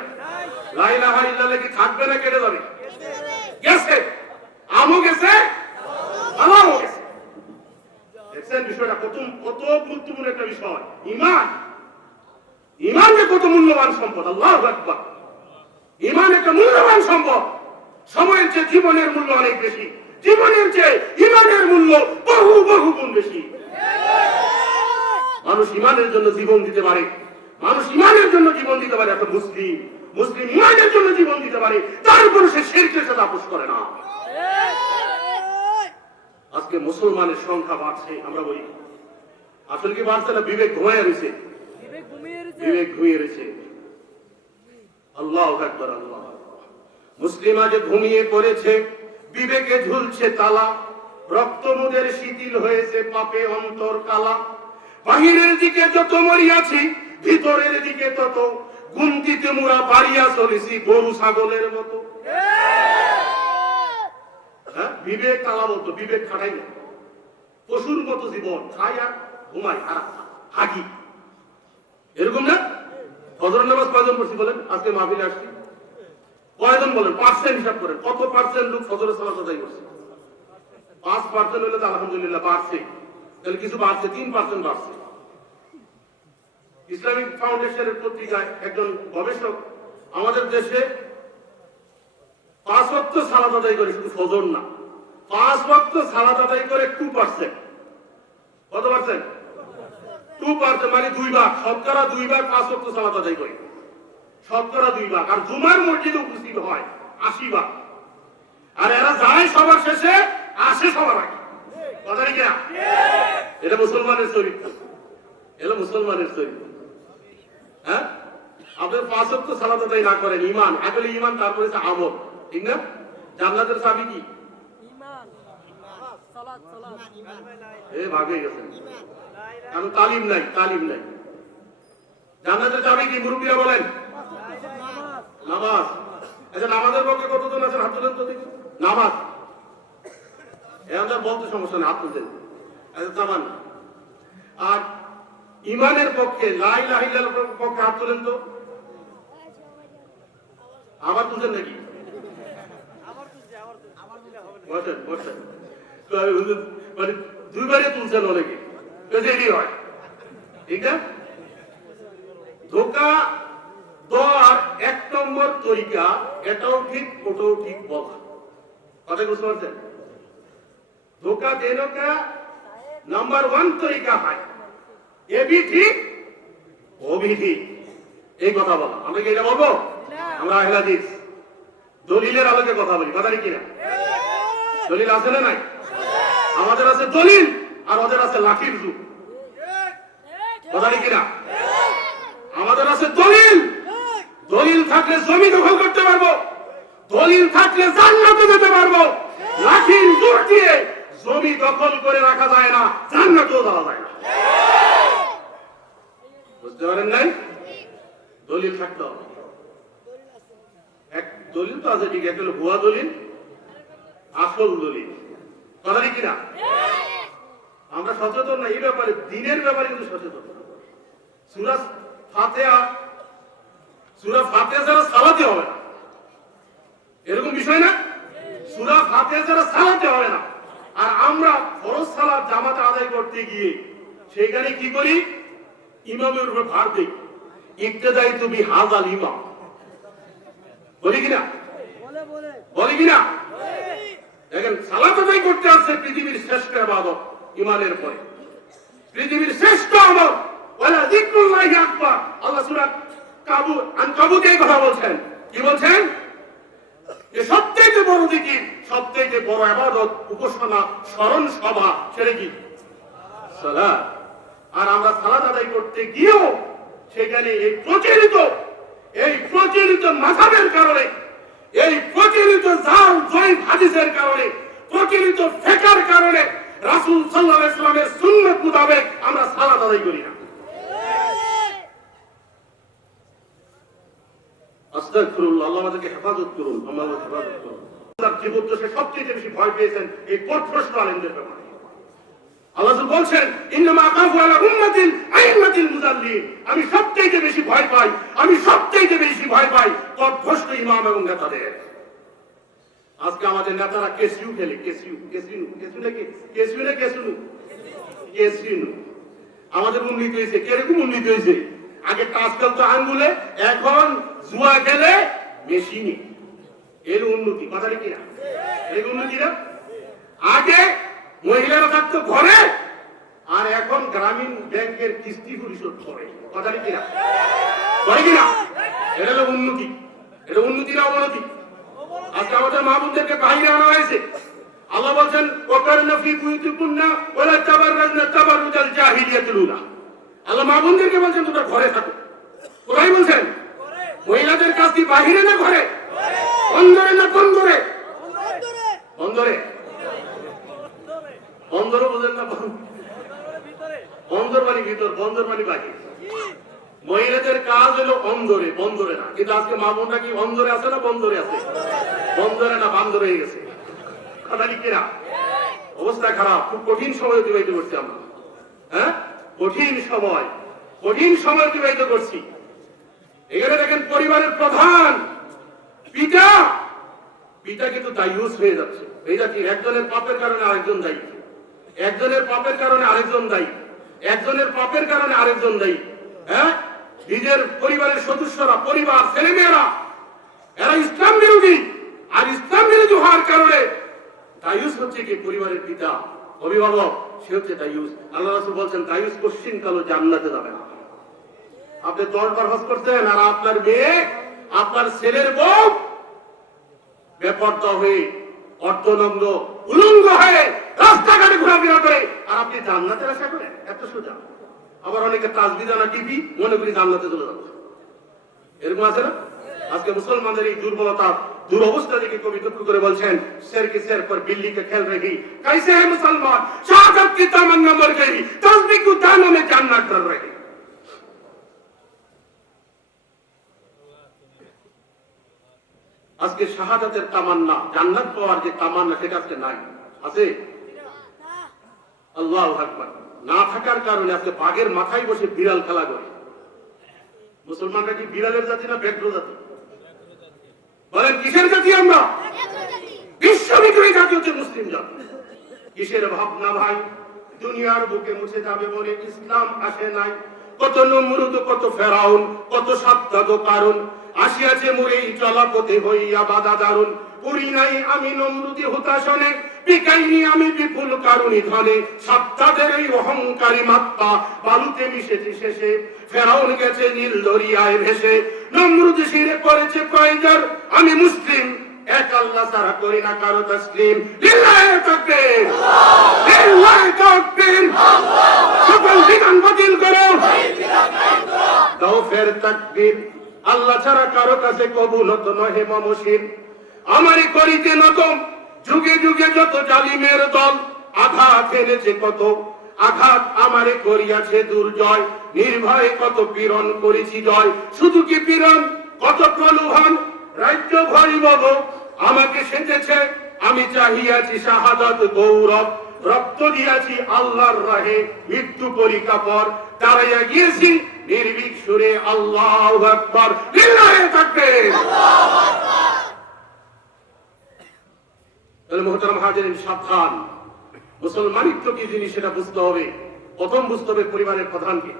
লা ইলাহা ইল্লাল্লাহ কি থাকবে না কেটে যাবে? গেছে, আমও গেছে, আমারও গেছে। দেখছেন বিষয়টা কত গুরুত্বপূর্ণ একটা বিষয়। ঈমান যে কত মূল্যবান সম্পদ, আল্লাহু আকবার। ঈমান একটা মূল্যবান সম্পদ, সময়ের চেয়ে জীবনের মূল্য অনেক বেশি, জীবনের চেয়ে ঈমানের মূল্য বহু গুণ বেশি। মানুষ ঈমানের জন্য জীবন দিতে পারে, একটা মুসলিম ঈমানের জন্য জীবন দিতে পারে, তারপর সে শিরকের সাথে আপোষ করে না। আজকে মুসলমানের সংখ্যা বাড়ছে, আমরা বলি আসলে কি বাড়ছে না? বিবেক ঘুমিয়ে রয়েছে। আল্লাহু আকবার, আল্লাহ। মুসলিম আজ ঘুমিয়ে পড়েছে, বিবেকে ঝুলছে তালা, রক্ত মুদের শিথিল হয়েছে, পাপে অন্তর কালা। বাহিরের দিকে যত মরিয়াছি, ভিতরের দিকে তত গুনতিতে মোরা বাড়িয়া চলেছি গরু ছাগলের মতো। বিবেক তালা মতো, বিবেক খাটাই না, পশুর মতো জীবন, খাই আর ঘুমাই আর হাগি, এরকম না? ফজর নামাজ কয়জন পড়ছি বলেন? আজকে মাহফিলে আসছি কয়জন বলেন? পার্সেন্ট হিসাব করেন, কত পার্সেন্ট লোক ফজরের সালাত আদায় করছে? 5% হলে তো আলহামদুলিল্লাহ বাড়ছে, তাহলে কিছু বাড়ছে, 3% বাড়ছে। ইসলামিক ফাউন্ডেশনের পত্রিকায় একজন গবেষক আমাদের দেশে 5 ওয়াক্ত সালাত আদায় করে, শুধু ফজর না, 5 ওয়াক্ত সালাত আদায় করে 2%। কত পার্সেন্ট? 2%, মানে 2 ভাগ, শতকরা 2 ভাগ 5 ওয়াক্ত সালাত আদায় করে, শতকরা 2 ভাগ। আর জুমার মসজিদে উপস্থিত হয় 80 ভাগ। আর এরা যায় সবার শেষে, আসে সবার আগে। কথা কি না? এটা মুসলমানের চরিত্র, হ্যাঁ? আপনার 5 ওয়াক্ত সালাত আদায় না করেন, ঈমান, আগে ঈমান, তারপরে আমল, ঠিক না? জান্নাতের চাবি কি? ভাগে গেছেন, কারণ তালিম নাই। জান্নাতের চাবি কি? মুরব্বীরা বলেন নামাজ। আচ্ছা, নামাজের পক্ষে কতজন আছেন? হাত তুলেন তো দেখি। নামাজ এখন বলতে সমস্যা নেই, হাত তুলতেন। আচ্ছা, আর ঈমানের পক্ষে, লা ইলাহা ইল্লাল্লাহর পক্ষে হাত তুলেন তো। আবার তুলছেন নাকি? বসেন। মানে 2 বারে তুলছেন অনেকে, দেরি হয়, ঠিক না? ধোঁকা দেওয়ার 1 নম্বর তরিকা, এটাও ঠিক ওটাও ঠিক বলা। কথা বুঝতে পারছেন? ধোঁকা দেনো কা নাম্বার 1 তরিকা হয়, এ ভি ঠিক ও ভি ঠিক, এই কথা বলা। আমরা কি এটা বলবো? আমরা আহলে হাদিস দলিলের আলোকে কথা বলি, কথা কি না? দলিল আছে না নাই? আমাদের আছে দলিল, আর ওদের আছে লাঠির যুগ, কথা কি না? আমাদের আছে দলিল থাকলে জমি দখল করতে পারবো, দলিল থাকলে জান্নাতে যেতে পারবো। লাঠির জোর দিয়ে জমি দখল করে রাখা যায় না, জান্নাতেও যাওয়া যায় না। বুঝতে পারেন নাই? দলিল থাকতে হবে। এক দলিল তো আছে, ঠিক আছে, ভুয়া দলিল, আসল দলিল, কথা কি না? আমরা সচেতন না এই ব্যাপারে, দিনের ব্যাপারে কিন্তু সচেতন। সূরা ফাতিহা সূরা ফাতিহা ছাড়া সালাতে হবে না, এরকম বিষয় না? সূরা ফাতিহা ছাড়া সালাতে হবে না। আর আমরা ফরজ সালাত জামাতে আদায় করতে গিয়ে সেখানে কি করি? ইমামের উপর ভার দেই, ইক্তেদাই তুমি হাজাল ইমাম, বলি কিনা? বলি কিনা? দেখেন, সালাত আদায় করতে আসছে পৃথিবীর শ্রেষ্ঠ ইবাদত ইমানের পরে, পৃথিবীর শ্রেষ্ঠ আমল, ওয়ালা যিকরুল্লাহি আকবার। আল্লাহ সূরা আনকাবুতে এই কথা বলছেন। কি বলছেন? যে সবচেয়ে বড় জিকির, সবচেয়ে বড় ইবাদত, উপাসনা, স্মরণ সভা, সেটা কি? সালাত। আর আমরা সালাত আদায় করতে গিয়েও সেখানে এই প্রচলিত মাযহাবের কারণে, এই প্রচলিত জাল জয়ীফ হাদিসের কারণে, প্রচলিত ফিকহের কারণে রাসূল সাল্লাল্লাহু আলাইহি ওয়াসাল্লামের সুন্নাত মোতাবেক আমরা সালাত আদায় করি না। আস্তাগফিরুল্লাহ, আল্লাহ আমাদেরকে হেফাজত করুন, আমাদের হেফাজত করুন। তার জীবদ্দ সে সবচেয়ে বেশি ভয় পেয়েছেন এই পথভ্রষ্ট আলেমদের ব্যাপারে। আল্লাহ বলছেন, ইন্নামা আখাফু আলা উম্মাতিল আইম্মাতিল মুযাল্লিন, আমি সবচেয়ে বেশি ভয় পাই, আমি সবচেয়ে বেশি ভয় পাই পথভ্রষ্ট ইমাম এবং নেতাদের। আজকে আমাদের নেতারা কেসিউ খেলে, কেসিউ আমাদের উন্নীত হয়েছে। কিরকম উন্নীত হয়েছে? আগে টাচ খেলতো আঙ্গুলে, এখন জুয়া খেলে মেশিনে। এর উন্নতি, কথা কি না? এর উন্নতি না? আগে মহিলারা থাকতো ঘরে, আর এখন গ্রামীণ ব্যাংকের কিস্তি পরিশোধ করে, কথা কি না? করে কিনা? এটা হলো উন্নতি। এটা উন্নতি না অবনতি? আজকে আমাদের মা বোনদেরকে বাইরে আনা হয়েছে। আল্লাহ বলছেন, ওয়াকারনা ফি বুয়ুতিকুন্না ওয়ালা তাবাররাজনা তাবাররুজাল জাহিলিয়াতিল উলা। আল্লাহ মা বোনদেরকে বলছেন তোমরা ঘরে থাকো। কোথায় বলছেন? মহিলাদের কাজ কি বাহিরে না ঘরে? অন্দরে না বন্দরে? অন্দরে। অন্দর বলেন না, অন্দর মানে ভিতর, বন্দর মানে বাহির। মহিলাদের কাজ হলো অন্দরে, বন্দরে না। কিন্তু আজকে মা বোনরা কি অন্দরে আছে না বন্দরে আছে? বন্দরে না বান্দর হয়ে গেছে, কথা ঠিক কিনা? অবস্থা খারাপ। খুব কঠিন সময় অতিবাহিত করছি আমরা। হ্যাঁ, কঠিন সময় অতিবাহিত করছি। এখানে দেখেন, পরিবারের প্রধান পিতা কিন্তু দায়ুস হয়ে যাচ্ছে। এই জাতির একজনের পাপের কারণে আরেকজন দায়ী, একজনের পাপের কারণে আরেকজন দায়ী, একজনের পাপের কারণে আরেকজন দায়ী। হ্যাঁ, নিজের পরিবারের সদস্যরা, পরিবার, ছেলেমেয়েরা, এরা ইসলাম বিরোধী। আর ইসলাম বিরোধী হওয়ার কারণে দায়ুস হচ্ছে কি? পরিবারের পিতা, অভিভাবক, সে হচ্ছে দায়ুস। আল্লাহ রাসূল বলছেন, দায়ুস কোশ্চিন কালো জান্নাতে যাবে না। আপনি 10 বার হজ করছেন, আর আপনার মেয়ে, আপনার ছেলের বউ বেপরোয়া হয়ে, অর্থনগ্ন, উলঙ্গ হয়ে রাস্তাঘাটে ঘোরাফেরা করে, আর আপনি জান্নাতের আশা করেন? এত সোজা। আবার অনেকে তাসবিহ জানা টিভি মনে করি জান্নাতে চলে যাবে, এরকম আছে না? আজকে মুসলমানদের এই দুর্বলতা, দুরবস্থা দেখে কবি দুঃখ করে বলছেন, शेर के सिर पर बिल्ली के खेल रही, कैसे है मुसलमान, शहादत की तमन्ना मर गई, तस्बीह के दानों में जन्नत डर रही। আজকে শাহাদাতের তামান্না, জান্নাত পাওয়ার যে তামান্না, সেটা আজকে নাই। আছে? আল্লাহু আকবার। না থাকার কারণে আজকে বাঘের মাথায় বসে বিড়াল খেলা করে। মুসলমানরা কি বিড়ালের জাতি না ব্যাঘ্র জাতি? বলেন কিসের জাতি আমরা? বিশ্ববিজয়ী জাতি হচ্ছে মুসলিম জাতি। কিসের ভাবনা ভাই? দুনিয়ার বুকে মুছে যাবে বলে ইসলাম আসে নাই। কত নমরুদ, কত ফেরাউন, কত সাদ্দাত কারণ আসিয়াছে মুরেই চলা পথে হইয়া বাধা দারুন। পুরি নাই আমি নমরুদি হতাশনে, বিকাইনি আমি বিপুল কারণী ধনে। সাদ্দাতের এই অহংকারী মাত্রা বালুতে মিশেছে শেষে, ফেরাউন গেছে নীল দরিয়ায় ভেসে। নমরুদ শিরে পড়েছে প্রয়োজন, আমি মুসলিম এক আল্লাহ ছাড়া করি না কারো তাসলিম। লিল্লাহি তাকবীর, লিল্লাহি তাকবীর। সকল বিধান বাতিল করো, দাও ফের তাকবীর। আল্লাহ ছাড়া কারো কাছে কবুল হতো নহে মমশির। আমারই করিতে নত যুগে যুগে যত জালিমের দল। আঘাত এনেছে কত, আঘাত আমারে করিয়াছে দুর্জয়। নির্ভয়ে কত পীড়ন করেছি জয়। শুধু কি পীড়ন, কত প্রলোভন, রাজ্য ভৈবব আমাকে সেজেছে। আমি চাহিয়াছি শাহাদাত গৌরব, রক্ত দিয়েছি আল্লাহর রাহে, মৃত্যু পরীক্ষা পর দাঁড়াইয়া গিয়েছি নির্ভীক সুরে আল্লাহু আকবার, লিল্লাহি তাকবীর। তাহলে মুহতারাম হাজিরিন, সাবধান, মুসলমানিত্ব কি জিনিস সেটা বুঝতে হবে। প্রথম বুঝতে হবে পরিবারের প্রধানকে।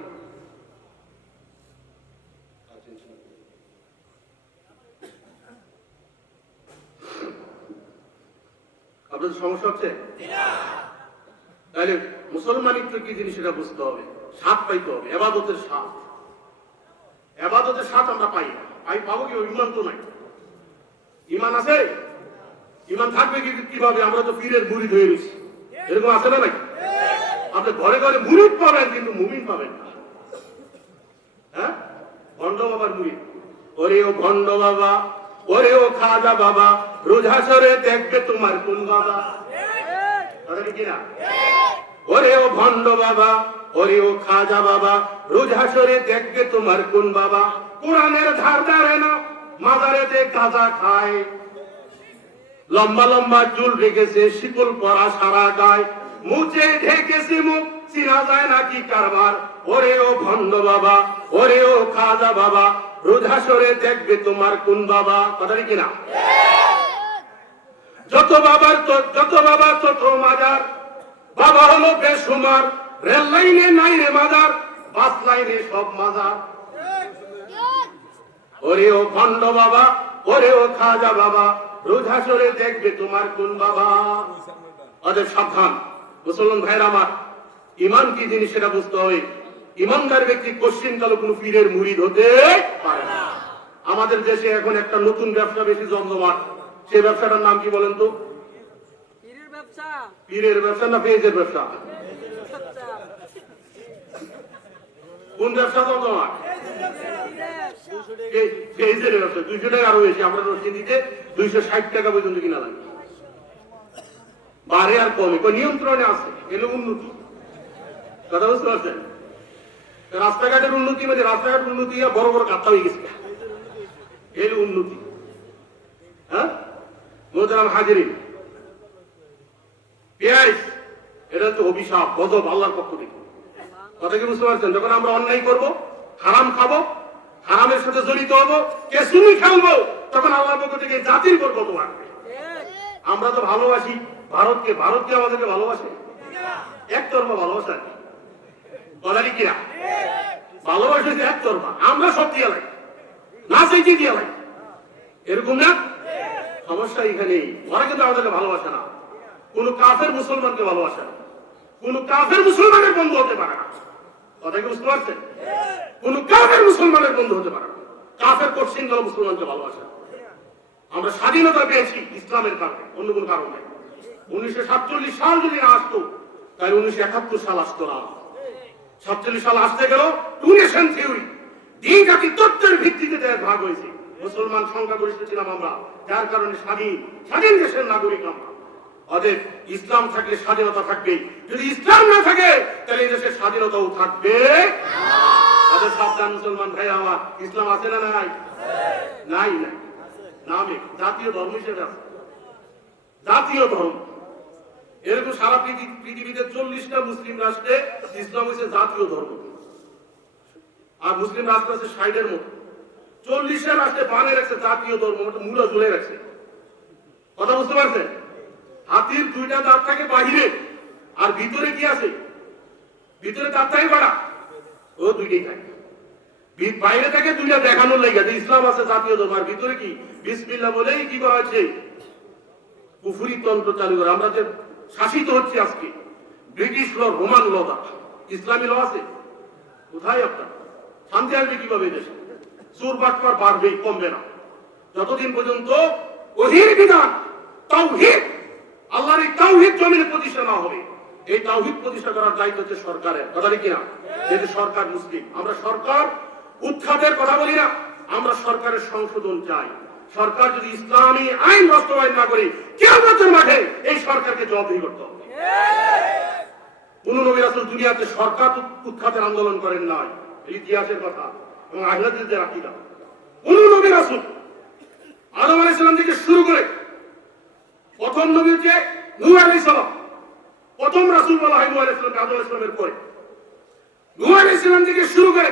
আপনাদের সমস্যা হচ্ছে? তাহলে মুসলমানিত্ব কি জিনিস সেটা বুঝতে হবে, স্বাদ পাইতে হবে, এবাদতের স্বাদ। এবাদতের স্বাদ আমরা পাই না, পাবো কি? ইমান তো নাই। ইমান আছে? ইমান থাকবে কিভাবে? আমরা তো পীরের মুরিদ হয়ে গেছি, এরকম আছে না নাকি? আপনি ঘরে ঘরে মুরিদ পাবেন কিন্তু মুমিন পাবেন না। হ্যাঁ, ভণ্ড বাবার মুরিদ। ওরে ও ভণ্ড বাবা, ওরে ও খাজা বাবা, রোজ হাসরে দেখবে তোমার কোন বাবা। কিনা? ওরে ও ভণ্ড বাবা, ওরে ও খাজা বাবা, রোজ হাসরে দেখবে তোমার কোন বাবা। কোরআনের ধার ধারে না, মাজারেতে গাঁজা খায়, লম্বা লম্বা চুল রেখেছে, শিকল পরা সারা গায়, মুছে ঢেকেছে মুখ, চিনা যায় নাকি কারবার। ওরে ও ভণ্ড বাবা, ওরে ও খাজা বাবা, রোজ হাসরে দেখবে তোমার কোন বাবা। কথা কিনা? যত বাবার তত মাজার, বাবা হলো বেসুমার, রেল লাইনে নাই রে মাজার, বাস লাইনে সব মাজার। ওরে ও ভণ্ড বাবা, ওরে ও খাজা বাবা, রোজ হাসরে দেখবে তোমার কোন বাবা। অতএব সাবধান মুসলমান ভাইরা আমার, ইমান কি জিনিস সেটা বুঝতে হবে। ইমানদার ব্যক্তি কোশ্চিন কালো কোন পীরের মুরিদ হতে পারে না। আমাদের দেশে এখন একটা নতুন ব্যবসা বেশি জমজমাট, সেই ব্যবসাটার নাম কি বলেন তো? পীরের ব্যবসা না পেঁয়াজের ব্যবসা? কোন ব্যবসা জমজমাট? পেঁয়াজের ব্যবসা। 200 টাকা আরো বেশি, আমরা রসিদিতে 260 টাকা পর্যন্ত কিনা লাগে, বাড়ে আর কমে, নিয়ন্ত্রণে আছে। এলো উন্নতি। কথা বুঝতে পারছেন? রাস্তাঘাটের উন্নতি মানে রাস্তাঘাট উন্নতি বড় বড় গাথা হয়ে গেছে, এলো উন্নতি। হ্যাঁ মুহতারাম হাজিরিন, পেঁয়াজ এটা তো অভিশাপ, গজব আল্লাহর পক্ষ থেকে। কথা কি বুঝতে পারছেন? যখন আমরা অন্যায় করব, হারাম খাবো, হারামের সাথে জড়িত হবো, কেসুনি খেলবো, তখন আল্লাহর পক্ষ থেকে জাতির উপর কত আসবে। আমরা তো ভালোবাসি ভারতকে, ভারতকে আমাদেরকে ভালোবাসে, একতরফা ভালোবাসা। বলারি কিনা? ভালোবাসা যে একতরফা, আমরা সব দিয়ে লাগে, না চাইতে দিয়ে লাগে, এরকম না? সমস্যা এখানেই। ওরা কিন্তু আমাদেরকে ভালোবাসে না। কোন কাফের মুসলমানকে ভালোবাসে না, কোন কাফের মুসলমানের বন্ধু হতে পারে না। কথা কি বুঝতে পারছেন? কোন কাফের মুসলমানের বন্ধু হতে পারে না। কাফের কোশ্চিন কালো মুসলমানকে ভালোবাসে। আমরা স্বাধীনতা পেয়েছি ইসলামের কারণে, অন্য কোন কারণ নেই। 1947 সাল যদি না আসতো, তাহলে 1971 সাল আসতো না। 47 সাল আসতে গেল টুনেশন থিওরি, দিন জাতি তত্ত্বের ভিত্তিতে দেশ ভাগ হয়েছে। মুসলমান সংখ্যাগরিষ্ঠ ছিলাম আমরা, যার কারণে স্বাধীন দেশের নাগরিক আমরা। অতএব ইসলাম থাকলে স্বাধীনতা থাকবে, যদি ইসলাম না থাকে তাহলে এই দেশের স্বাধীনতাও থাকবে। অতএব সাবধান মুসলমান ভাই আমার, ইসলাম আছে না নাই? নাই নাই, নামে জাতীয় ধর্ম হিসেবে আছে, জাতীয় ধর্ম। এরকম সারা পৃথিবীতে 40টা মুসলিম রাষ্ট্রে ইসলাম হচ্ছে জাতীয় ধর্ম, আর মুসলিম রাষ্ট্র আছে 60-এর মতো। 40টা রাষ্ট্রে বানিয়ে রাখছে জাতীয় ধর্ম, মূলা ঝুলে রাখছে। কথা বুঝতে পারছেন? হাতির 2টা দাঁত থাকে বাহিরে, আর ভিতরে কি আছে? ভিতরে দাঁত থাকে কটা? ও 2টাই থাকে। বাইরে থেকে 2টা দেখানোর লাগে যে ইসলাম আছে জাতীয় ধর্ম, আর ভিতরে কি বিসমিল্লাহ বলেই কি করা হচ্ছে? কুফরি তন্ত্র চালু করে। আমরা যে শাসিত হচ্ছে আজকে, ব্রিটিশ ল, রোমান ল, ইসলামী ল আছে কোথায়? আপনার শান্তি আসবে কিভাবে দেশে? চোর বাটপার বাড়বেই, কমবে না। যতদিন পর্যন্ত ওহির বিধান, তাওহীদ, আল্লাহর এই তাওহীদ জমিনে প্রতিষ্ঠা না হবে, এই তাওহীদ প্রতিষ্ঠা করার দায়িত্ব হচ্ছে সরকারের। কথা কিনা? যেহেতু সরকার মুসলিম, আমরা সরকার উৎখাতের কথা বলি না, আমরা সরকারের সংশোধন চাই। সরকার যদি ইসলামী আইন বাস্তবায়ন না করে, কিয়ামতের মাঠে এই সরকারকে জবাবদিহি করতে হবে। কোন নবী রাসূল দুনিয়াতে সরকার উৎখাতের আন্দোলন করেন নাই, ইতিহাসের কথা এবং আহলাদিসদের আকীদা। কোন নবী রাসূল আদম আলাইহিস সালাম থেকে শুরু করে প্রথম নবী হচ্ছে নূহ আলাইহিস সালাম, প্রথম রাসূল বলা হয় নূহ আলাইহিস সালাম, আদম আলাইহিস সালামের পরে। নূহ আলাইহিস সালাম থেকে শুরু করে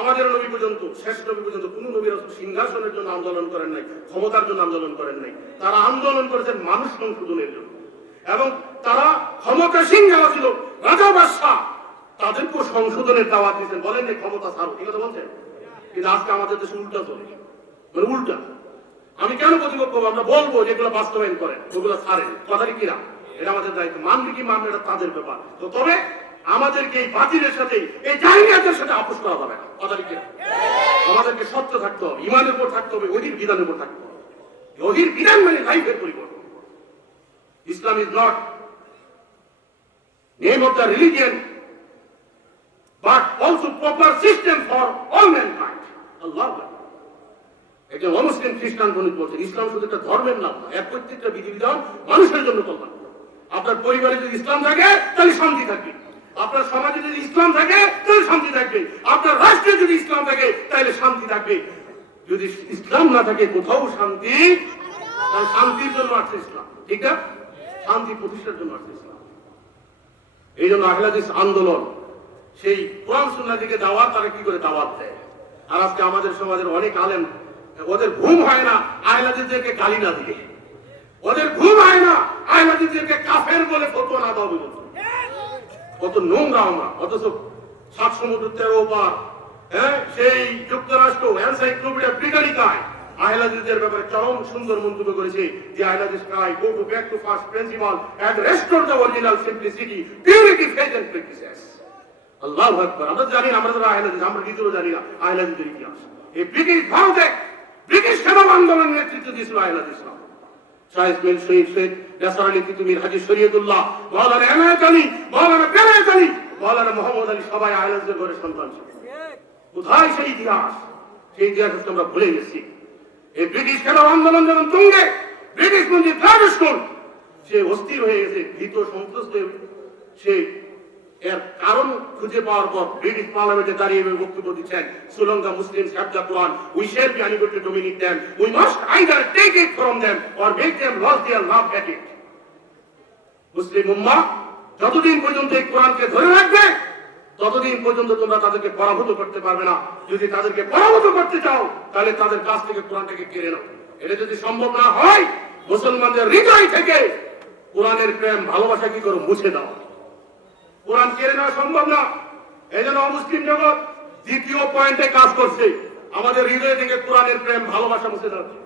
আমাদের নবী পর্যন্ত, শেষ নবী পর্যন্ত কোন নবী রাসূল সিংহাসনের জন্য আন্দোলন করেন নাই, ক্ষমতার জন্য আন্দোলন করেন নাই। তারা আন্দোলন করেছেন মানুষ সংশোধনের জন্য। এবং তারা ক্ষমতাসীন যারা ছিল, রাজা বাদশাহ, তাদেরকেও সংশোধনের দাওয়াত দিয়েছেন, বলেন যে ক্ষমতা ছাড়ো, ঠিক আছে বলছেন। কিন্তু আজকে আমাদের দেশে উল্টা চলে, মানে উল্টা। আমি কেন প্রতিপক্ষ? আমরা বলবো যেগুলো বাস্তবায়ন করেন, ওগুলো ছাড়েন, কথাটি কিনা, এটা আমাদের দায়িত্ব। মানবে কি মানবে এটা তাদের ব্যাপার। তো তবে আমাদেরকে এই বাতিলের সাথে, এই জাহিলিয়াতের সাথে আপোষ করা যাবে না, কথাটি কিনা। আমাদেরকে সত্য থাকতে হবে, ইমানের উপর থাকতে হবে, ওহির বিধানের উপর থাকতে হবে। ওহির বিধান মানে লাইফের পরিবর্তন। Islam is not name of the religion, but also proper system for all mankind. Allah. একজন অমুসলিম খ্রিস্টান বণিক বলছেন, ইসলাম শুধু একটা ধর্মের নাম না, এর প্রত্যেকটা বিধিবিধান মানুষের জন্য কল্যাণ। আপনার পরিবারে যদি ইসলাম থাকে তাহলে শান্তি থাকবে, আপনার সমাজে যদি ইসলাম থাকে তাহলে শান্তি থাকবে, আপনার রাষ্ট্রে যদি ইসলাম থাকে তাহলে শান্তি থাকবে। যদি ইসলাম না থাকে কোথাও শান্তি, তাহলে শান্তির জন্য আছে ইসলাম, ঠিক না? শান্তি প্রতিষ্ঠার জন্য আছে ইসলাম। এই জন্য আহলে হাদিস আন্দোলন, সেই কোরআন সুন্নাহ দিকে দাওয়াত, তারা কি করে দাওয়াত দেয়। আর আজকে আমাদের সমাজের অনেক আলেম, ওদের ঘুম হয় না আহলে হাদিসদেরকে গালি না দিয়ে, ওদের ঘুম হয় না আহলে হাদিসদেরকে কাফের বলে ফতোয়া না দেওয়া পর্যন্ত। কত নোংরা আমরা, অথচ 7 সমুদ্র 13 পার, সেই যুক্তরাষ্ট্র এনসাইক্লোপিডিয়া ব্রিটানিকায় আহলে হাদিসদের ব্যাপারে চরম সুন্দর মন্তব্য করেছে যে Ahle Hadith try go to back to first principle and restore the original simplicity, purity, faith and practices. আল্লাহু আকবার। আমরা জানি না, আমরা যারা আহলে হাদিস, আমরা নিজেও জানি না আহলে হাদিসের ইতিহাস। এই ব্রিটিশ ভারতে ব্রিটিশ সেনা আন্দোলনের নেতৃত্ব দিয়েছিল আহলে হাদিস। শাহেদ বিন শহীদ শহীদ ইয়াসার আলী তিতুমির, হাজী শরীয়তুল্লাহ, মাওলানা এনায়েত আলী, মাওলানা বেলায়েত আলী, মাওলানা মুহাম্মদ আলী, সবাই আহলে হাদিসের ঘরের সন্তান ছিল। কোথায় সেই ইতিহাস? সেই ইতিহাস আমরা ভুলে গেছি। এই ব্রিটিশ সেনা আন্দোলন যখন তুঙ্গে, ব্রিটিশ মন্ত্রী ট্রাভিসকোন সে অস্থির হয়ে গেছে, ভীত সন্ত্রস্ত। সে এর কারণ খুঁজে পাওয়ার পর ব্রিটিশ পার্লামেন্টে দাঁড়িয়ে বক্তব্য দিচ্ছেন, Sri Lanka Muslims have the Quran, we shall be unable to dominate them, we must either take it from them or make them lose their love at it. মুসলিম উম্মাহ যতদিন পর্যন্ত এই কোরআনকে ধরে রাখবে ততদিন পর্যন্ত তোমরা তাদেরকে পরাভূত করতে পারবে না। যদি তাদেরকে পরাভূত করতে চাও তাহলে তাদের কাছ থেকে কোরআনটাকে কেড়ে নাও। এটা যদি সম্ভব না হয়, মুসলমানদের হৃদয় থেকে কোরআনের প্রেম ভালোবাসা কি করো, মুছে দাও। কোরআন কেড়ে নেওয়া সম্ভব না। এই জন্য অমুসলিম জগৎ দ্বিতীয় পয়েন্টে কাজ করছে, আমাদের হৃদয় থেকে কোরআনের প্রেম ভালোবাসা মুছে যাচ্ছে।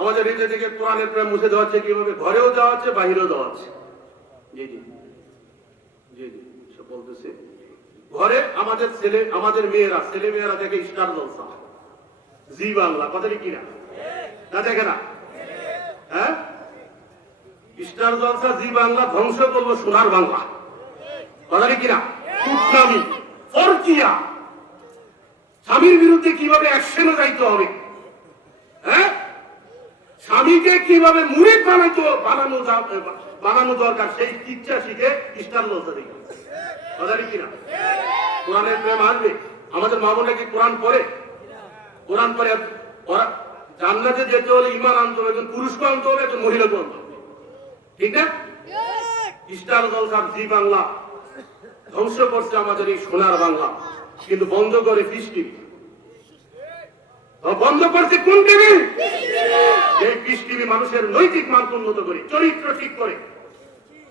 আমাদের হৃদয় থেকে কোরআনের প্রেম মুছে দেওয়া হচ্ছে কিভাবে? ঘরেও দেওয়া হচ্ছে, বাহিরেও দেওয়া হচ্ছে। জি জি জি জি সব বলতেছে। ঘরে আমাদের ছেলে, আমাদের মেয়েরা, ছেলে মেয়েরা দেখে স্টার জলসা, জি বাংলা, কথাটি কিনা, না দেখে না? হ্যাঁ, স্টার জলসা, জি বাংলা ধ্বংস করবো সোনার বাংলা, কথাটি কিনা? কুটনামি, ফরকিয়া, স্বামীর বিরুদ্ধে কিভাবে অ্যাকশনে যাইতে হবে, হ্যাঁ, স্বামীকে কিভাবে মুরিদ বানানো দরকার, সেই ইচ্ছা শিখে স্টার জলসা দেখে, কথাটি কিনা? কোরআনের প্রেম আসবে। আমাদের মা বোনরা কি কোরআন পড়ে? কোরআন পড়ে। ওরা জান্নাতে যেতে হলে ঈমান আনতে হবে, একজন পুরুষকে আনতে হবে, একজন মহিলাকে আনতে হবে, ঠিক না? স্টার জলসা, জি বাংলা ধ্বংস করছে আমাদের এই সোনার বাংলা। কিন্তু বন্ধ করে পিস টিভি। বন্ধ করছে কোন টিভি? এই পিস টিভি মানুষের নৈতিক মানকে উন্নত করে, চরিত্র ঠিক করে।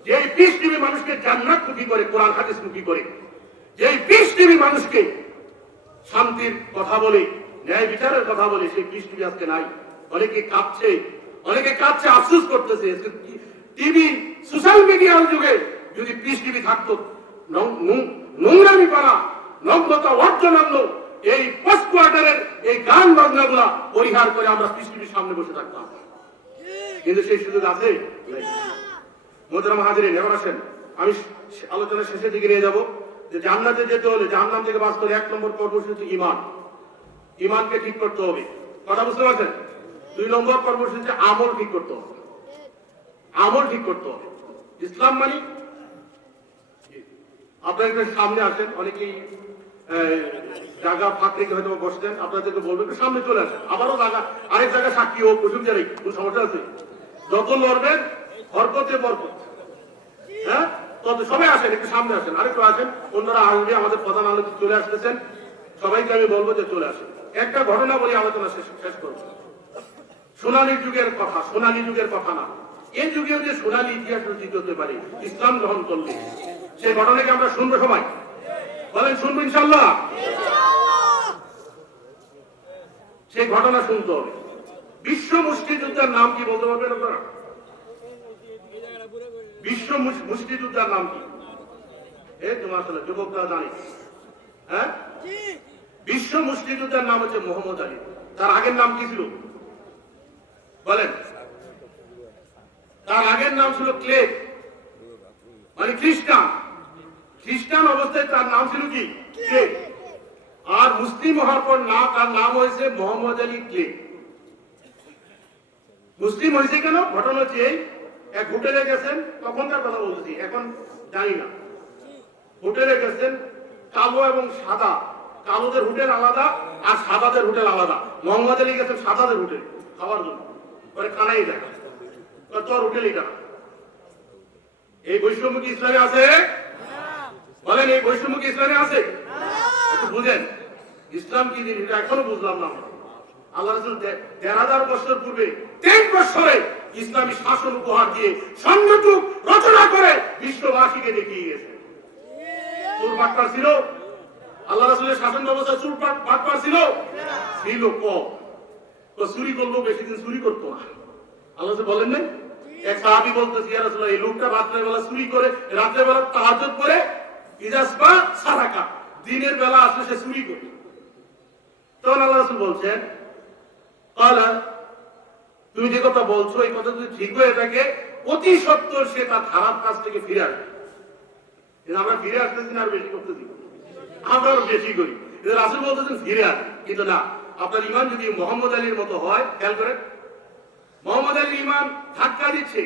যেই পিস টিভি মানুষকে জান্নাত মুখী করে, কোরআন হাদিস মুখী করে। যেই পিস টিভি মানুষকে শান্তির কথা বলে, ন্যায় বিচারের কথা বলে, সেই পিস টিভি আজকে নাই। অনেকে কাঁপছে, অনেকে কাঁপছে, আফসোস করতেছে। টিভি সোশ্যাল মিডিয়ার যুগে যদি পিস টিভি থাকতো, নোংরামি পারা, নগ্নতা, অর্জনান্য, এই পোস্ট কোয়ার্টারের এই গান বাজনাগুলা পরিহার করে আমরা পিস টিভির সামনে বসে থাকতাম। কিন্তু সেই সুযোগ আছে? মোহতারাম হাজিরিন, এবার আসেন আমি আলোচনার শেষের দিকে নিয়ে যাব। যে জান্নাতে যেতে হলে, জাহান্নাম থেকে বাঁচতে হলে 1 নম্বর কর্মসূচি হচ্ছে ঈমান। ঈমানকে ঠিক করতে হবে, কথা বুঝতে পারছেন? 2 নম্বর কর্মসূচি হচ্ছে আমল ঠিক করতে হবে। আমল ঠিক করতে হবে। ইসলাম মানে, আপনার একটু সামনে আসেন, অনেকেই জায়গা ফাঁক রেখে হয়তো বসতেন, আপনাদেরকে বলবেন সামনে চলে আসেন, আবারও জায়গা আরেক জায়গায় সাক্ষী হোক, অসুবিধা নেই, কোন সমস্যা আছে? যত লড়বেন বরকতে বরকত, হ্যাঁ তত সবাই আসেন, একটু সামনে আসেন, আরেকটু আসেন, অন্যরা আসবে, আমাদের প্রধান আলোচক চলে আসতেছেন, সবাইকে আমি বলবো যে চলে আসেন। একটা ঘটনা বলি, আলোচনা শেষ করবো। সোনালী যুগের কথা, সোনালী যুগের কথা না, এই যুগেও যে সোনালী ইতিহাস রচিত হতে পারে ইসলাম গ্রহণ করলে, সেই ঘটনাকে আমরা শুনবো সবাই, বলেন শুনবো ইনশাল্লাহ? সেই ঘটনা শুনতে হবে। বিশ্ব মুষ্টিযোদ্ধার নাম কি বলতে পারবেন আপনারা? বিশ্ব মুষ্টিযোদ্ধার নাম কি? এই তোমার আসলে যুবকরা জানে, হ্যাঁ? বিশ্ব মুষ্টিযোদ্ধার নাম হচ্ছে মোহাম্মদ আলী। তার আগের নাম কি ছিল বলেন? তার আগের নাম ছিল ক্লে, মানে খ্রিস্টান। খ্রিস্টান অবস্থায় তার নাম ছিল কি? ক্লে। আর মুসলিম হওয়ার পর না, তার নাম হয়েছে মোহাম্মদ আলী ক্লে। মুসলিম হয়েছে কেন? ঘটনা হচ্ছে এক হোটেলে গেছেন, তখনকার কথা বলতেছি, এখন জানি না। হোটেলে গেছেন, কালো এবং সাদা, কালোদের হোটেল আলাদা আর সাদাদের হোটেল আলাদা। মোহাম্মদ আলী গেছেন সাদাদের হোটেল খাওয়ার জন্য, পরে খানাই দেয়, তোর হোটেলই টাকা। এই বৈষম্য কি ইসলামে আছে? বলেন, এই বৈষম্য কি ইসলামে আছে? একটু বুঝেন ইসলাম কি জিনিস, এটা এখনো বুঝলাম না। আল্লাহ রাসূল ১৩,০০০ বছর পূর্বে ৩ বছরে ইসলামী শাসন উপহার দিয়ে সংগঠক রচনা করে বিশ্ববাসীকে দেখিয়ে গেছে। চোর বাটপার ছিল আল্লাহ রাসূলের শাসন ব্যবস্থা? চোর বাটপার ছিল? ছিল কম। তো চুরি করলেও বেশি দিন চুরি করতো না। আল্লাহ বলেন নাই? এক সাহাবী বলতেছে, ইয়া রাসূলুল্লাহ, এই লোকটা রাত্রে বেলা চুরি করে, রাত্রে বেলা তাহাজ্জুদ করে, ইজাসবা সারাকা, দিনের বেলা আসলে সে চুরি করে। তখন আল্লাহ রাসূল বলছেন, ক্বালা, তুমি যে কথা বলছো এই কথা যদি ঠিক হয়ে থাকে, অতি সত্বর সে তার খারাপ কাজ থেকে ফিরে আসবে। আমরা ফিরে আসতেছি না, আর বেশি করতেছি, আমরা আরো বেশি করি। রাসূল বলতেছেন ফিরে আস, কিন্তু না, আপনার ইমান যদি মোহাম্মদ আলীর মতো হয়, খেয়াল করেন, মোহাম্মদ আলীর ইমান ধাক্কা দিচ্ছে,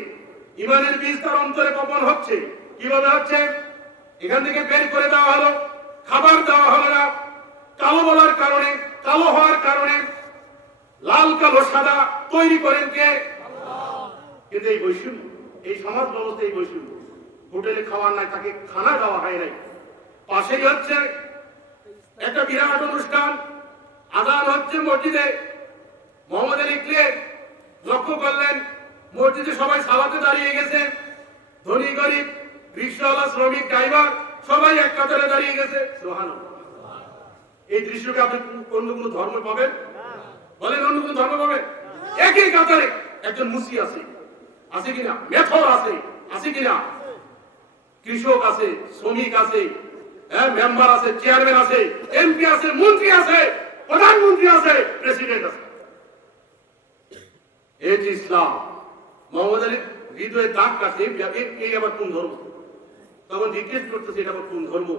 ইমানের বীজ তার অন্তরে বপন হচ্ছে। কিভাবে হচ্ছে? এখান থেকে বের করে দেওয়া হলো, খাবার দেওয়া হলো না, কালো বলার কারণে, কালো হওয়ার কারণে লাল কালো সাদা তৈরি করেন কে? কিন্তু এই বৈষম্য, এই সমাজ ব্যবস্থা, এই বৈষম্য, হোটেলে খাওয়ার নাই, তাকে খানা দেওয়া হয় নাই, পাশেই হচ্ছে একটা বিরাট অনুষ্ঠান, আজান হচ্ছে মসজিদে। মোহাম্মদ আলী ক্লে লক্ষ্য করলেন, মসজিদে সবাই সালাতে দাঁড়িয়ে গেছে, ধনী গরিব, রিকশাওয়ালা, শ্রমিক, ড্রাইভার সবাই এক কাতারে দাঁড়িয়ে গেছে। সুবহানাল্লাহ। এই দৃশ্যকে আপনি অন্য কোন ধর্ম পাবেন? বলেন, অন্য কোন ধর্ম পাবেন? একই কাতারে একজন মুসি আছে, আছে কিনা? মেথর আছে, আছে কিনা? কৃষক আছে, শ্রমিক আছে, মেম্বার আছে, চেয়ারম্যান আছে, এমপি আছে, মন্ত্রী আছে, প্রধানমন্ত্রী আছে, প্রেসিডেন্ট আছে। এই যে ইসলাম, মোহাম্মদ আলী হৃদয়ে দাগ কাটে, এই আবার কোন ধর্ম? তখন জিজ্ঞেস করতেছে, এটা আবার কোন ধর্ম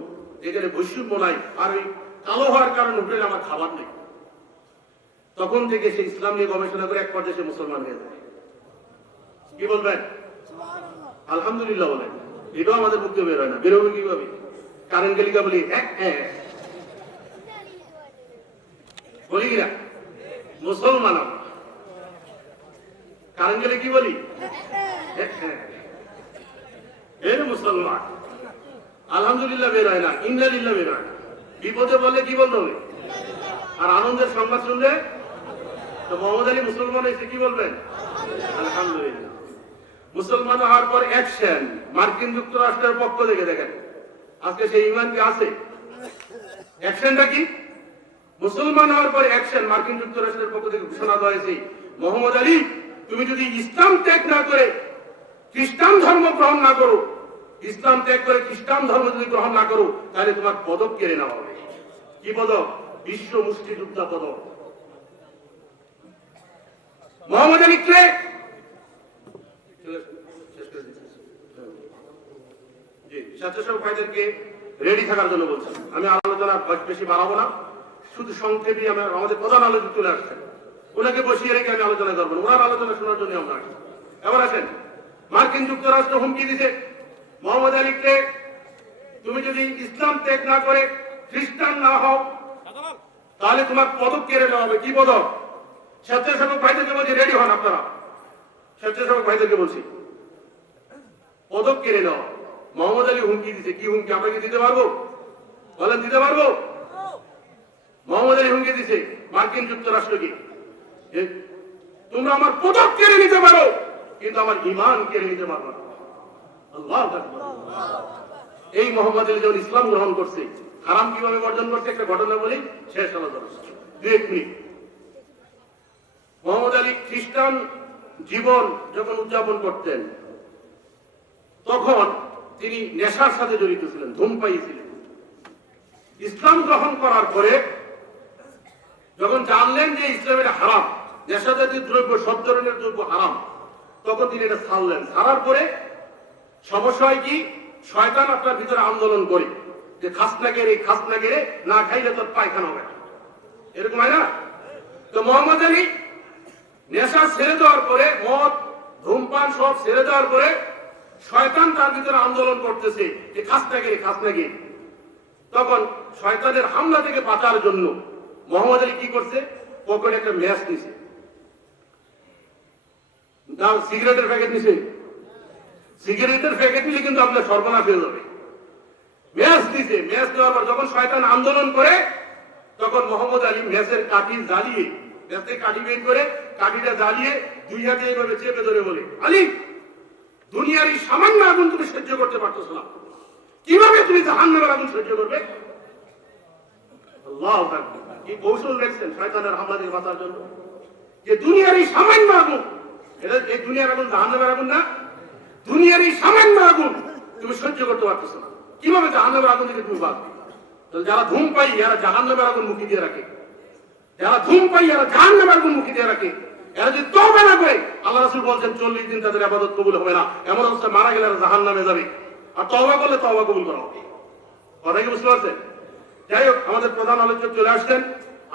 যেখানে বৈষম্য নাই, আর ওই কালো হওয়ার কারণে হোটেলে আমার খাবার নেই? তখন থেকে সে ইসলাম নিয়ে গবেষণা করে এক পর্যায়ে সে মুসলমান হয়ে যায়। কি বলবেন? আলহামদুলিল্লাহ বলেন। এটাও আমাদের মুখে বের হয় না, বেরোবে কিভাবে? কারেন্ট গেলিকা বলি, হ্যাঁ হ্যাঁ বলি কিনা? মুসলমান আমরা কারেন্ট গেলে কি বলি? হ্যাঁ মুসলমান। আলহামদুলিল্লাহ বের হয় না, ইন্নালিল্লাহ বের হয় না। বিপদে বললে কি বলতে হবে? আর আনন্দের সংবাদ শুনলে তো মোহাম্মদ আলী মুসলমান হয়েছে, কি বলবেন? আলহামদুলিল্লাহ। মুসলমান হওয়ার পর অ্যাকশন মার্কিন যুক্তরাষ্ট্রের পক্ষ থেকে, দেখেন আজকে সেই ইমান কি আছে? অ্যাকশনটা কি? মুসলমান হওয়ার পর অ্যাকশন মার্কিন যুক্তরাষ্ট্রের পক্ষ থেকে ঘোষণা দেওয়া হয়েছে, মোহাম্মদ আলী তুমি যদি ইসলাম ত্যাগ না করে খ্রিস্টান ধর্ম গ্রহণ না করো, ইসলাম ত্যাগ করে খ্রিস্টান ধর্ম যদি গ্রহণ না করো, তাহলে তোমার পদক কেড়ে নেওয়া হবে। কি পদক? বিশ্ব মুষ্টিযোদ্ধা পদক। মোহাম্মদ আলী ক্লে স্বেচ্ছাসেবক ভাইদেরকে রেডি থাকার জন্য বলছি। আমি আলোচনা বেশি বাড়াবো না, শুধু সংক্ষেপে আমাদের প্রধান আলোচক চলে আসছেন, ওনাকে বসিয়ে রেখে আমি আলোচনা করবো, ওনার আলোচনা শোনার জন্য আমরা আসছি। এবার আসেন, মার্কিন যুক্তরাষ্ট্র হুমকি দিছে, মোহাম্মদ আলীকে তুমি যদি ইসলাম ত্যাগ না করে খ্রিস্টান না হও, তাহলে তোমার পদক কেড়ে নেওয়া হবে। কি পদক? স্বেচ্ছাসেবক ভাইদেরকে বলছি রেডি হন আপনারা, স্বেচ্ছাসেবক ভাইদেরকে বলছি পদক কেড়ে নেওয়া। মোহাম্মদ আলী হুমকি দিচ্ছে। কি হুমকি? আমরা কি দিতে পারবো? বলেন দিতে পারবো? মোহাম্মদ আলী হুমকি দিচ্ছে মার্কিন যুক্তরাষ্ট্রকে, তোমরা আমার পদক কেড়ে নিতে পারো কিন্তু আমার ঈমান কেড়ে নিতে পারবো না। আল্লাহু আকবার। এই মোহাম্মদ আলী যখন ইসলাম গ্রহণ করছে, হারাম কিভাবে বর্জন করছে একটা ঘটনা বলি, শেষ আলোচনা 2 মিনিট। মোহাম্মদ আলী খ্রিস্টান জীবন যখন উদযাপন করতেন তখন তিনি নেশার সাথে জড়িত ছিলেন, ধূমপায়ী ছিলেন। ইসলাম গ্রহণ করার পরে যখন জানলেন যে ইসলামের হারাম, নেশাজাতীয় দ্রব্য সব ধরনের দ্রব্য হারাম, তখন তিনি এটা ছাড়লেন। ছাড়ার পরে সমস্যা হয় কি, শয়তান আপনার ভিতরে আন্দোলন করে যে খাস না গেলে না খাইলে তোর পায়খানা হবে না, এরকম হয় না? তো মোহাম্মদ আলী নেশা ছেড়ে দেওয়ার পরে, মদ ধূমপান সব ছেড়ে দেওয়ার পরে শয়তান তার ভিতরে আন্দোলন করতেছে যে খাস না গিয়ে। তখন শয়তানের হামলা থেকে বাঁচার জন্য মোহাম্মদ আলী কি করছে, পকেটে একটা ম্যাচ নিছে, সিগারেটের প্যাকেট নিছে। সিগারেটের প্যাকেট নিলে কিন্তু আপনার সর্বনাশ হয়ে যাবে। ম্যাচ দিছে, ম্যাচ দেওয়ার পর যখন শয়তান আন্দোলন করে তখন মোহাম্মদ আলী ম্যাচের কাঠি জ্বালিয়ে, ম্যাচের কাঠি বের করে কাঠিটা জ্বালিয়ে 2 হাতে এইভাবে চেপে ধরে বলে, আলী দুনিয়ার এই সামান্য আগুন তুমি সহ্য করতে পারতেছ না, কিভাবে তুমি জাহান্নামের আগুন সহ্য করবে? আল্লাহু আকবার। কি কৌশল দেখছেন শয়তানের হামলা থেকে বাঁচার জন্য, যে দুনিয়ার এই সামান্য আগুন, এটা এই দুনিয়ার আগুন জাহান্নামের আগুন না, দুনিয়ার এই সামান্য আগুন তুমি সহ্য করতে পারতেছ না, কিভাবে জাহান্নামের আগুন থেকে তুমি বাঁচবে? তাহলে যারা ধূমপায়ী এরা জাহান্নামের আগুন মুখে দিয়ে রাখে, যারা ধূমপায়ী এরা জাহান্নামের আগুন মুখে দিয়ে রাখে। এরা যদি তওবা না করে, আল্লাহ রাসূল বলেন 40 দিন তাদের ইবাদত কবুল হবে না, এমন অবস্থা মারা গেলে এরা জাহান্নামে যাবে। আর তওবা করলে তওবা কবুল করা হবে। কথা কি বুঝতে পারছেন? যাই হোক, আমাদের প্রধান আলোচক চলে আসছেন।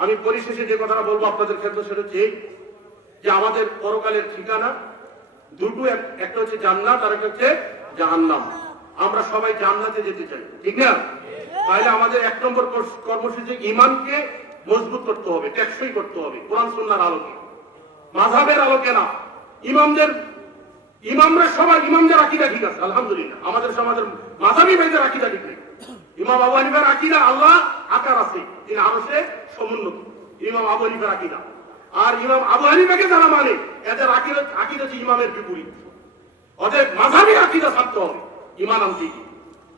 আমি পরিশেষে যে কথাটা বলবো আপনাদের ক্ষেত্রে সেটা হচ্ছে যে আমাদের পরকালের ঠিকানা দুটো, একটা হচ্ছে জান্নাত আর একটা হচ্ছে জাহান্নাম। আমরা সবাই জান্নাতে যেতে চাই, ঠিক না? তাহলে আমাদের 1 নম্বর কর্মসূচি ঈমানকে মজবুত করতে হবে, টেকসই করতে হবে কোরআন সুন্নাহর আলোকে, মাযহাবের আলোকে না। ইমামরা সবাই ইমামদের আকীদা ঠিক আছে আলহামদুলিল্লাহ, আমাদের সমাজের মাযহাবী ভাইদের আকীদা ঠিক নেই। ইমাম আবু হানিফার আকীদা আল্লাহ আকার আছে, তিনি আরশে সমুন্নত, ইমাম আবু হানিফার আকীদা। আর ইমাম আবু হানিফাকে যারা মানে এদের আকীদা হচ্ছে ইমামের বিপরীত। ওদের মাযহাবী আকীদা থাকতে হবে, ঈমান আনতে কি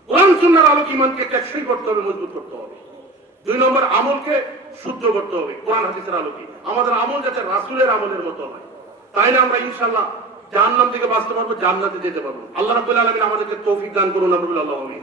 কোরআন সুন্নাহর আলোকে ঈমানকে টেকসই করতে হবে, মজবুত করতে হবে। 2 নম্বর আমলকে শুদ্ধ করতে হবে কোরআন হাদিসের আলোকে। আমাদের আমল যাতে রাসূলের আমলের মতো হয়, তাইলে আমরা ইনশাআল্লাহ জাহান্নাম থেকে বাঁচতে পারবো, জান্নাতে যেতে পারবো। আল্লাহ রাব্বুল আলামিন আমাদেরকে তৌফিক দান করুন। আল্লাহু আমিন।